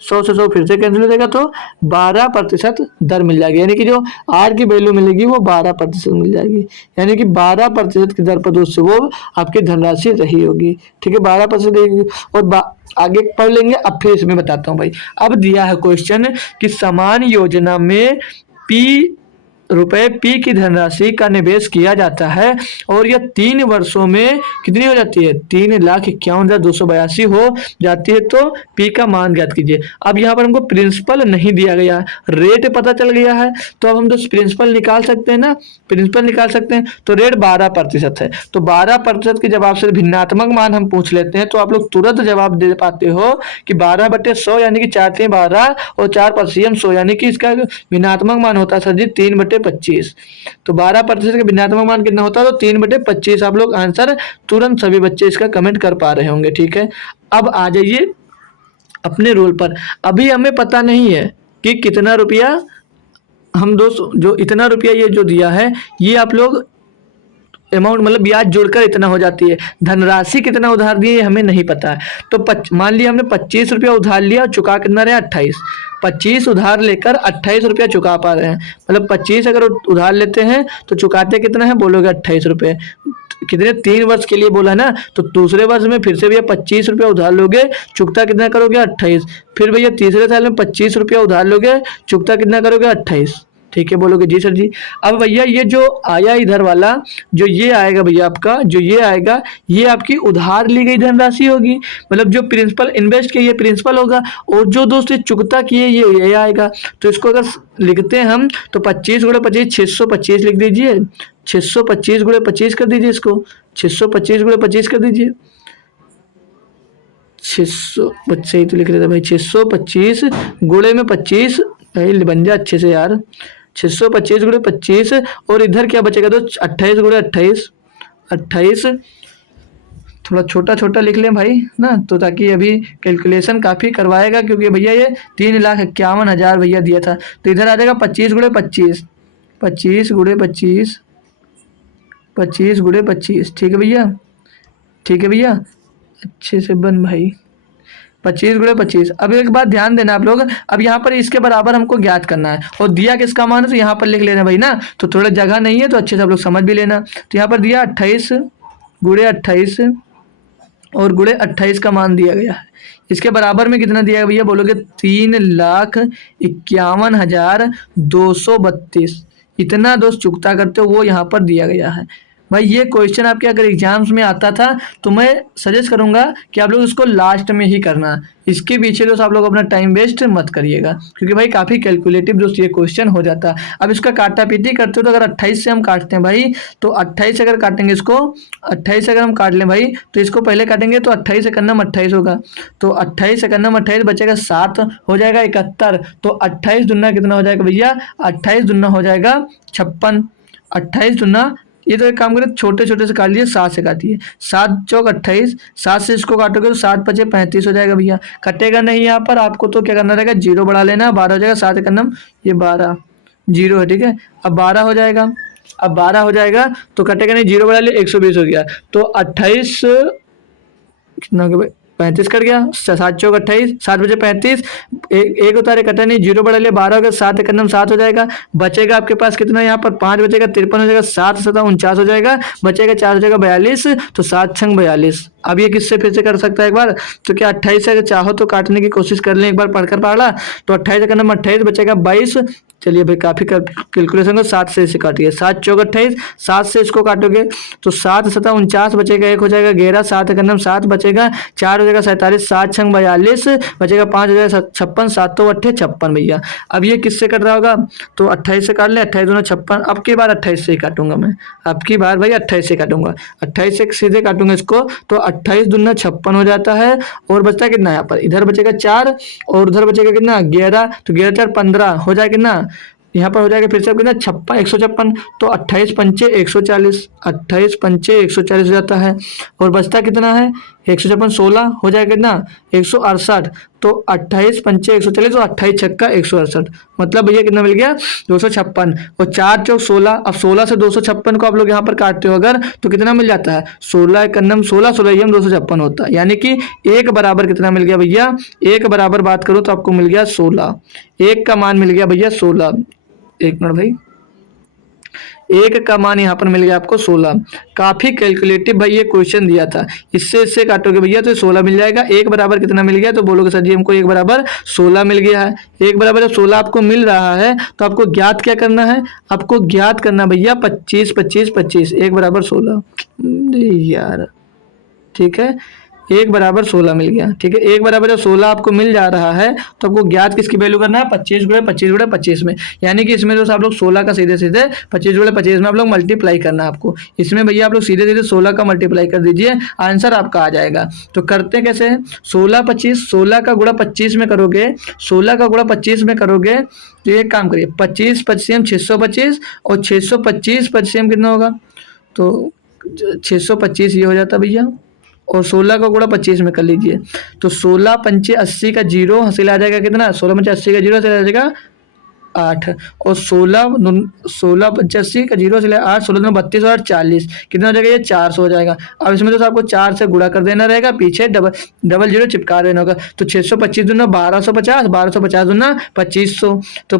100 से 100 फिर से कैंसिल हो जाएगा, तो 12% दर मिल जाएगी। यानी कि जो आर की वैल्यू मिलेगी वो 12% मिल जाएगी। यानी कि 12% की दर पर दोस्तों वो आपकी धनराशि रही होगी। ठीक है, 12% रहेगी। और आगे पढ़ लेंगे। अब फिर इसमें बताता हूँ भाई। अब दिया है क्वेश्चन कि समान योजना में रुपए पी की धनराशि का निवेश किया जाता है और यह 3 वर्षों में कितनी हो जाती है, 3,51,282 हो जाती है। तो पी का मान ज्ञात कीजिए। अब यहाँ पर हमको प्रिंसिपल नहीं दिया गया, रेट पता चल गया है, तो अब हम तो प्रिंसिपल निकाल सकते हैं ना, प्रिंसिपल निकाल सकते हैं। तो रेट 12% है, तो 12% के जवाब से भिन्नात्मक मान हम पूछ लेते हैं तो आप लोग तुरंत जवाब दे पाते हो कि 12/100 यानी कि 4×3 = 12 और 4 100 यानी कि इसका भिन्नात्मक मान होता है सर जी 3/25। तो 12% का भिन्नात्मक मान कितना होता है, तो 3/25। आप लोग आंसर तुरंत सभी बच्चे इसका कमेंट कर पा रहे होंगे। ठीक है, अब आ जाइए अपने रोल पर। अभी हमें पता नहीं है कि कितना रुपया हम दोस्त, जो इतना रुपया ये जो दिया है ये आप लोग अमाउंट मतलब ब्याज जोड़कर इतना हो जाती है। धनराशि कितना उधार दिए हमें नहीं पता है। तो मान लिया हमने 25 रुपया उधार लिया और चुका कितना रहे 28। 25 उधार लेकर 28 रुपया चुका पा रहे हैं। मतलब 25 अगर उधार लेते हैं तो चुकाते कितना है, बोलोगे 28 रुपये। कितने, 3 वर्ष के लिए बोला ना, तो दूसरे वर्ष में फिर से भैया 25 रुपया उधार लोगे, चुकता कितना करोगे 28। फिर भैया तीसरे साल में 25 रुपया उधार लोगे, चुकता कितना करोगे 28। ठीक है, बोलोगे जी सर जी। अब भैया ये जो आया इधर वाला, जो ये आएगा भैया आपका, जो ये आएगा ये आपकी उधार ली गई धनराशि होगी। मतलब जो प्रिंसिपल इन्वेस्ट किया ये प्रिंसिपल होगा, और जो दोस्त ये चुकता किए ये आएगा। तो इसको अगर लिखते हैं हम तो 25 × 25 625 लिख दीजिए। 625 × 25 कर दीजिए इसको, 625 × 25 कर दीजिए। 600 बच्चे ही तो लिख रहे थे भाई, 625 गुणे में 25 बन जा अच्छे से यार, 625 × 25 और इधर क्या बचेगा, तो 28 × 28, 28 थोड़ा छोटा छोटा लिख लें भाई ना, तो ताकि अभी कैलकुलेशन काफ़ी करवाएगा, क्योंकि भैया ये 3,51,000 भैया दिया था। तो इधर आ जाएगा 25 × 25, 25 × 25, 25 × 25। ठीक है भैया, ठीक है भैया, अच्छे से बन भाई, 25 × 25। अब एक बात ध्यान देना आप लोग, अब यहाँ पर इसके बराबर हमको ज्ञात करना है और दिया किसका मान है तो यहाँ पर लिख लेना भाई ना, तो थोड़ा जगह नहीं है तो अच्छे से आप लोग समझ भी लेना। तो यहाँ पर दिया 28 × 28 और गुणे 28 का मान दिया गया है। इसके बराबर में कितना दिया गया भैया, बोलोगे 3,51,232। इतना दोस्त चुकता करते हो वो यहाँ पर दिया गया है भाई। ये क्वेश्चन आपके अगर एग्जाम्स में आता था तो मैं सजेस्ट करूंगा कि आप लोग इसको लास्ट में ही करना, इसके पीछे दोस्त आप लोग अपना टाइम वेस्ट मत करिएगा, क्योंकि भाई काफ़ी कैलकुलेटिव दोस्त ये क्वेश्चन हो जाता है। अब इसका काटा पीटी करते हो तो अगर 28 से हम काटते हैं भाई, तो 28 अगर काटेंगे इसको, 28 अगर हम काट लें भाई तो इसको पहले काटेंगे तो 28 एकन्नम 28 होगा, तो 28 एकन्नम 28 बचेगा 7 हो जाएगा 71। तो 28 दूना कितना हो जाएगा भैया, 28 दूना हो जाएगा 56, 28 दूना, ये तो एक काम करें छोटे छोटे से काट लिए, 7 से काटिए, 7 चौक 28, 7 से इसको काटोगे तो 7 × 5 = 35 हो जाएगा भैया। कटेगा नहीं यहाँ पर, आपको तो क्या करना रहेगा, 0 बढ़ा लेना, 12 हो जाएगा, 7 एकन्नम ये 12, 0 है। ठीक है, अब 12 हो जाएगा, अब 12 हो जाएगा तो कटेगा नहीं, 0 बढ़ा लिया 120 हो गया। तो 28 कितना हो गया भाई, 35 कट गया, 7 चौक 28, 7 बजे 35, एक उतारे कटा नहीं, 0 बढ़ा लिया 12 हो गया, 7 एकन्नम 7 हो जाएगा। बचेगा आपके पास कितना, यहाँ पर 5 बचेगा, 53 हो जाएगा, 7 × 7 = 49 हो जाएगा, बचेगा 4 हो जाएगा 42, तो 7 × 42 अब ये किससे फिर से कर सकता है एक बार, तो क्या 28 से अगर चाहो तो काटने की कोशिश कर लें एक बार पढ़कर पढ़ा। तो 28 का नंबर 28 बचेगा 22। चलिए भाई काफ़ी कैलकुलेशन को 7 से इसे काटिए, 7 चौक 28, 7 से इसको काटोगे तो 7 7 49 बचेगा, एक हो जाएगा 11, 7 का नंबर 7 बचेगा, 4 हो जाएगा 47, 7 छंग 42 बचेगा, 5 हो जाएगा 56, 7 तो 56 भैया। अब ये किससे कट रहा होगा, तो 28 से काट ले, 28 दूना 56। अब की बार 28 से ही काटूंगा मैं, अब की बार भाई 28 से काटूंगा, 28 से सीधे काटूंगा इसको, तो 28 दूना 56 हो जाता है। और बचता है कितना, यहाँ पर इधर बचेगा 4 और उधर बचेगा कितना 11, तो 11 4 15 हो जाएगा कितना, यहाँ पर हो जाएगा फिर से कितना 56 156, तो 28 पंचे 140, 28 पंचे 140 हो जाता है। और बचता कितना है 156 16 हो जाएगा कितना 168, तो 28 पंचे 140, तो 28 छक्का 168, मतलब भैया कितना मिल गया 256। और 4 चौक 16, अब 16 से 256 को आप लोग यहाँ पर काटते हो अगर, तो कितना मिल जाता है 16 एक नम 16 16 ही हम 256 होता है, यानी कि एक बराबर कितना मिल गया भैया, एक बराबर बात करूँ तो आपको मिल गया 16, एक का मान मिल गया भैया 16। एक मिनट भाई, एक का मान यहाँ पर मिल गया आपको 16। काफी कैलकुलेटिव भाई ये क्वेश्चन दिया था, इससे काटोगे भैया तो 16 मिल जाएगा। एक बराबर कितना मिल गया, तो बोलोगे सर जी हमको एक बराबर 16 मिल गया है। एक बराबर जब 16 आपको मिल रहा है तो आपको ज्ञात क्या करना है, आपको ज्ञात करना भैया 25 25 25, एक बराबर 16 यार, ठीक है एक बराबर 16 मिल गया, ठीक है। एक बराबर जब 16 आपको मिल जा रहा है तो आपको ज्ञात किसकी वैल्यू करना है 25 गुणे 25 गुणे 25 में, यानी कि इसमें जो आप लोग 16 का सीधे सीधे 25 गुणे 25 में आप लोग मल्टीप्लाई करना है आपको, इसमें भैया आप लोग सीधे सीधे 16 का मल्टीप्लाई कर दीजिए, आंसर आपका आ जाएगा। तो करते कैसे हैं, 16 25, 16 का गुणा 25 में करोगे, 16 का गुणा 25 में करोगे तो एक काम करिए 25 25 625 और 625 25 कितना होगा, तो 625 ये हो जाता भैया, और 16 का गुणा 25 में कर लीजिए, तो 16 पंचे 80 का जीरो हासिल आ जाएगा कितना, 16 पंचे 80 का जीरो हासिल आ जाएगा 8, और 16 पंचे 80 का जीरो हासिल 8, 16 32 और 40 कितना हो जाएगा, ये 400 हो जाएगा। अब इसमें तो आपको 4 से गुणा कर देना रहेगा, पीछे डबल जीरो चिपका देना होगा, तो 625 दूना 1250, 1250 दूना 2500, तो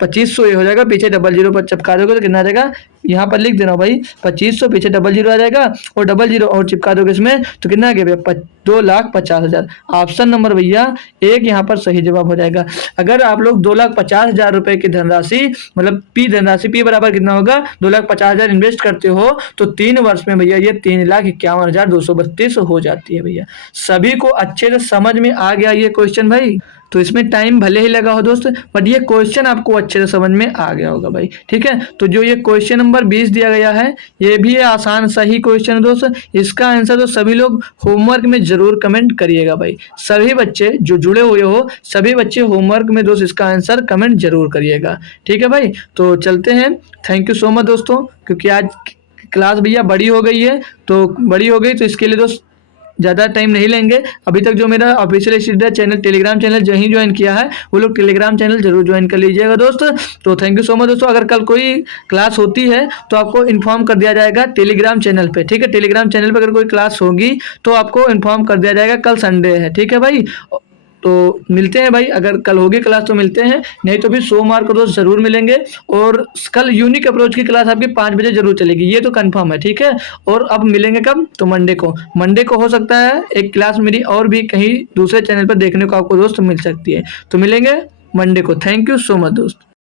2500 ये हो जाएगा, पीछे डबल जीरो पर चिपका दोगे तो कितना आ जाएगा, यहाँ पर लिख देना भाई 2500, पीछे डबल जीरो आ जाएगा और डबल जीरो और चिपका दोगे इसमें तो कितना आ गया भैया 2,50,000। ऑप्शन नंबर भैया एक यहाँ पर सही जवाब हो जाएगा। अगर आप लोग 2,50,000 रुपए की धनराशि मतलब पी धनराशि पी बराबर कितना होगा 2,50,000 इन्वेस्ट करते हो तो 3 वर्ष में भैया ये 3,51,232 हो जाती है भैया। सभी को अच्छे से समझ में आ गया ये क्वेश्चन भाई, तो इसमें टाइम भले ही लगा हो दोस्त, बट ये क्वेश्चन आपको अच्छे से समझ में आ गया होगा भाई, ठीक है। तो जो ये क्वेश्चन नंबर 20 दिया गया है ये भी आसान सही क्वेश्चन है दोस्त, इसका आंसर तो सभी लोग होमवर्क में जरूर कमेंट करिएगा भाई, सभी बच्चे जो जुड़े हुए हो सभी बच्चे होमवर्क में दोस्त इसका आंसर कमेंट जरूर करिएगा, ठीक है भाई। तो चलते हैं, थैंक यू सो मच दोस्तों, क्योंकि आज क्लास भैया बड़ी हो गई है, तो बड़ी हो गई तो इसके लिए दोस्त ज़्यादा टाइम नहीं लेंगे। अभी तक जो मेरा official study channel Telegram channel जो ही ज्वाइन किया है वो लोग टेलीग्राम चैनल जरूर ज्वाइन कर लीजिएगा दोस्त। तो थैंक यू सो मच दोस्तों, अगर कल कोई क्लास होती है तो आपको इन्फॉर्म कर दिया जाएगा टेलीग्राम चैनल पे, ठीक है। टेलीग्राम चैनल पे अगर कोई क्लास होगी तो आपको इन्फॉर्म कर दिया जाएगा, कल संडे है, ठीक है भाई। तो मिलते हैं भाई, अगर कल होगी क्लास तो मिलते हैं, नहीं तो भी सोमवार को रोज जरूर मिलेंगे। और कल यूनिक अप्रोच की क्लास आपकी 5 बजे जरूर चलेगी, ये तो कंफर्म है, ठीक है। और अब मिलेंगे कब, तो मंडे को हो सकता है एक क्लास मेरी और भी कहीं दूसरे चैनल पर देखने को आपको दोस्त मिल सकती है, तो मिलेंगे मंडे को। थैंक यू सो मच दोस्त।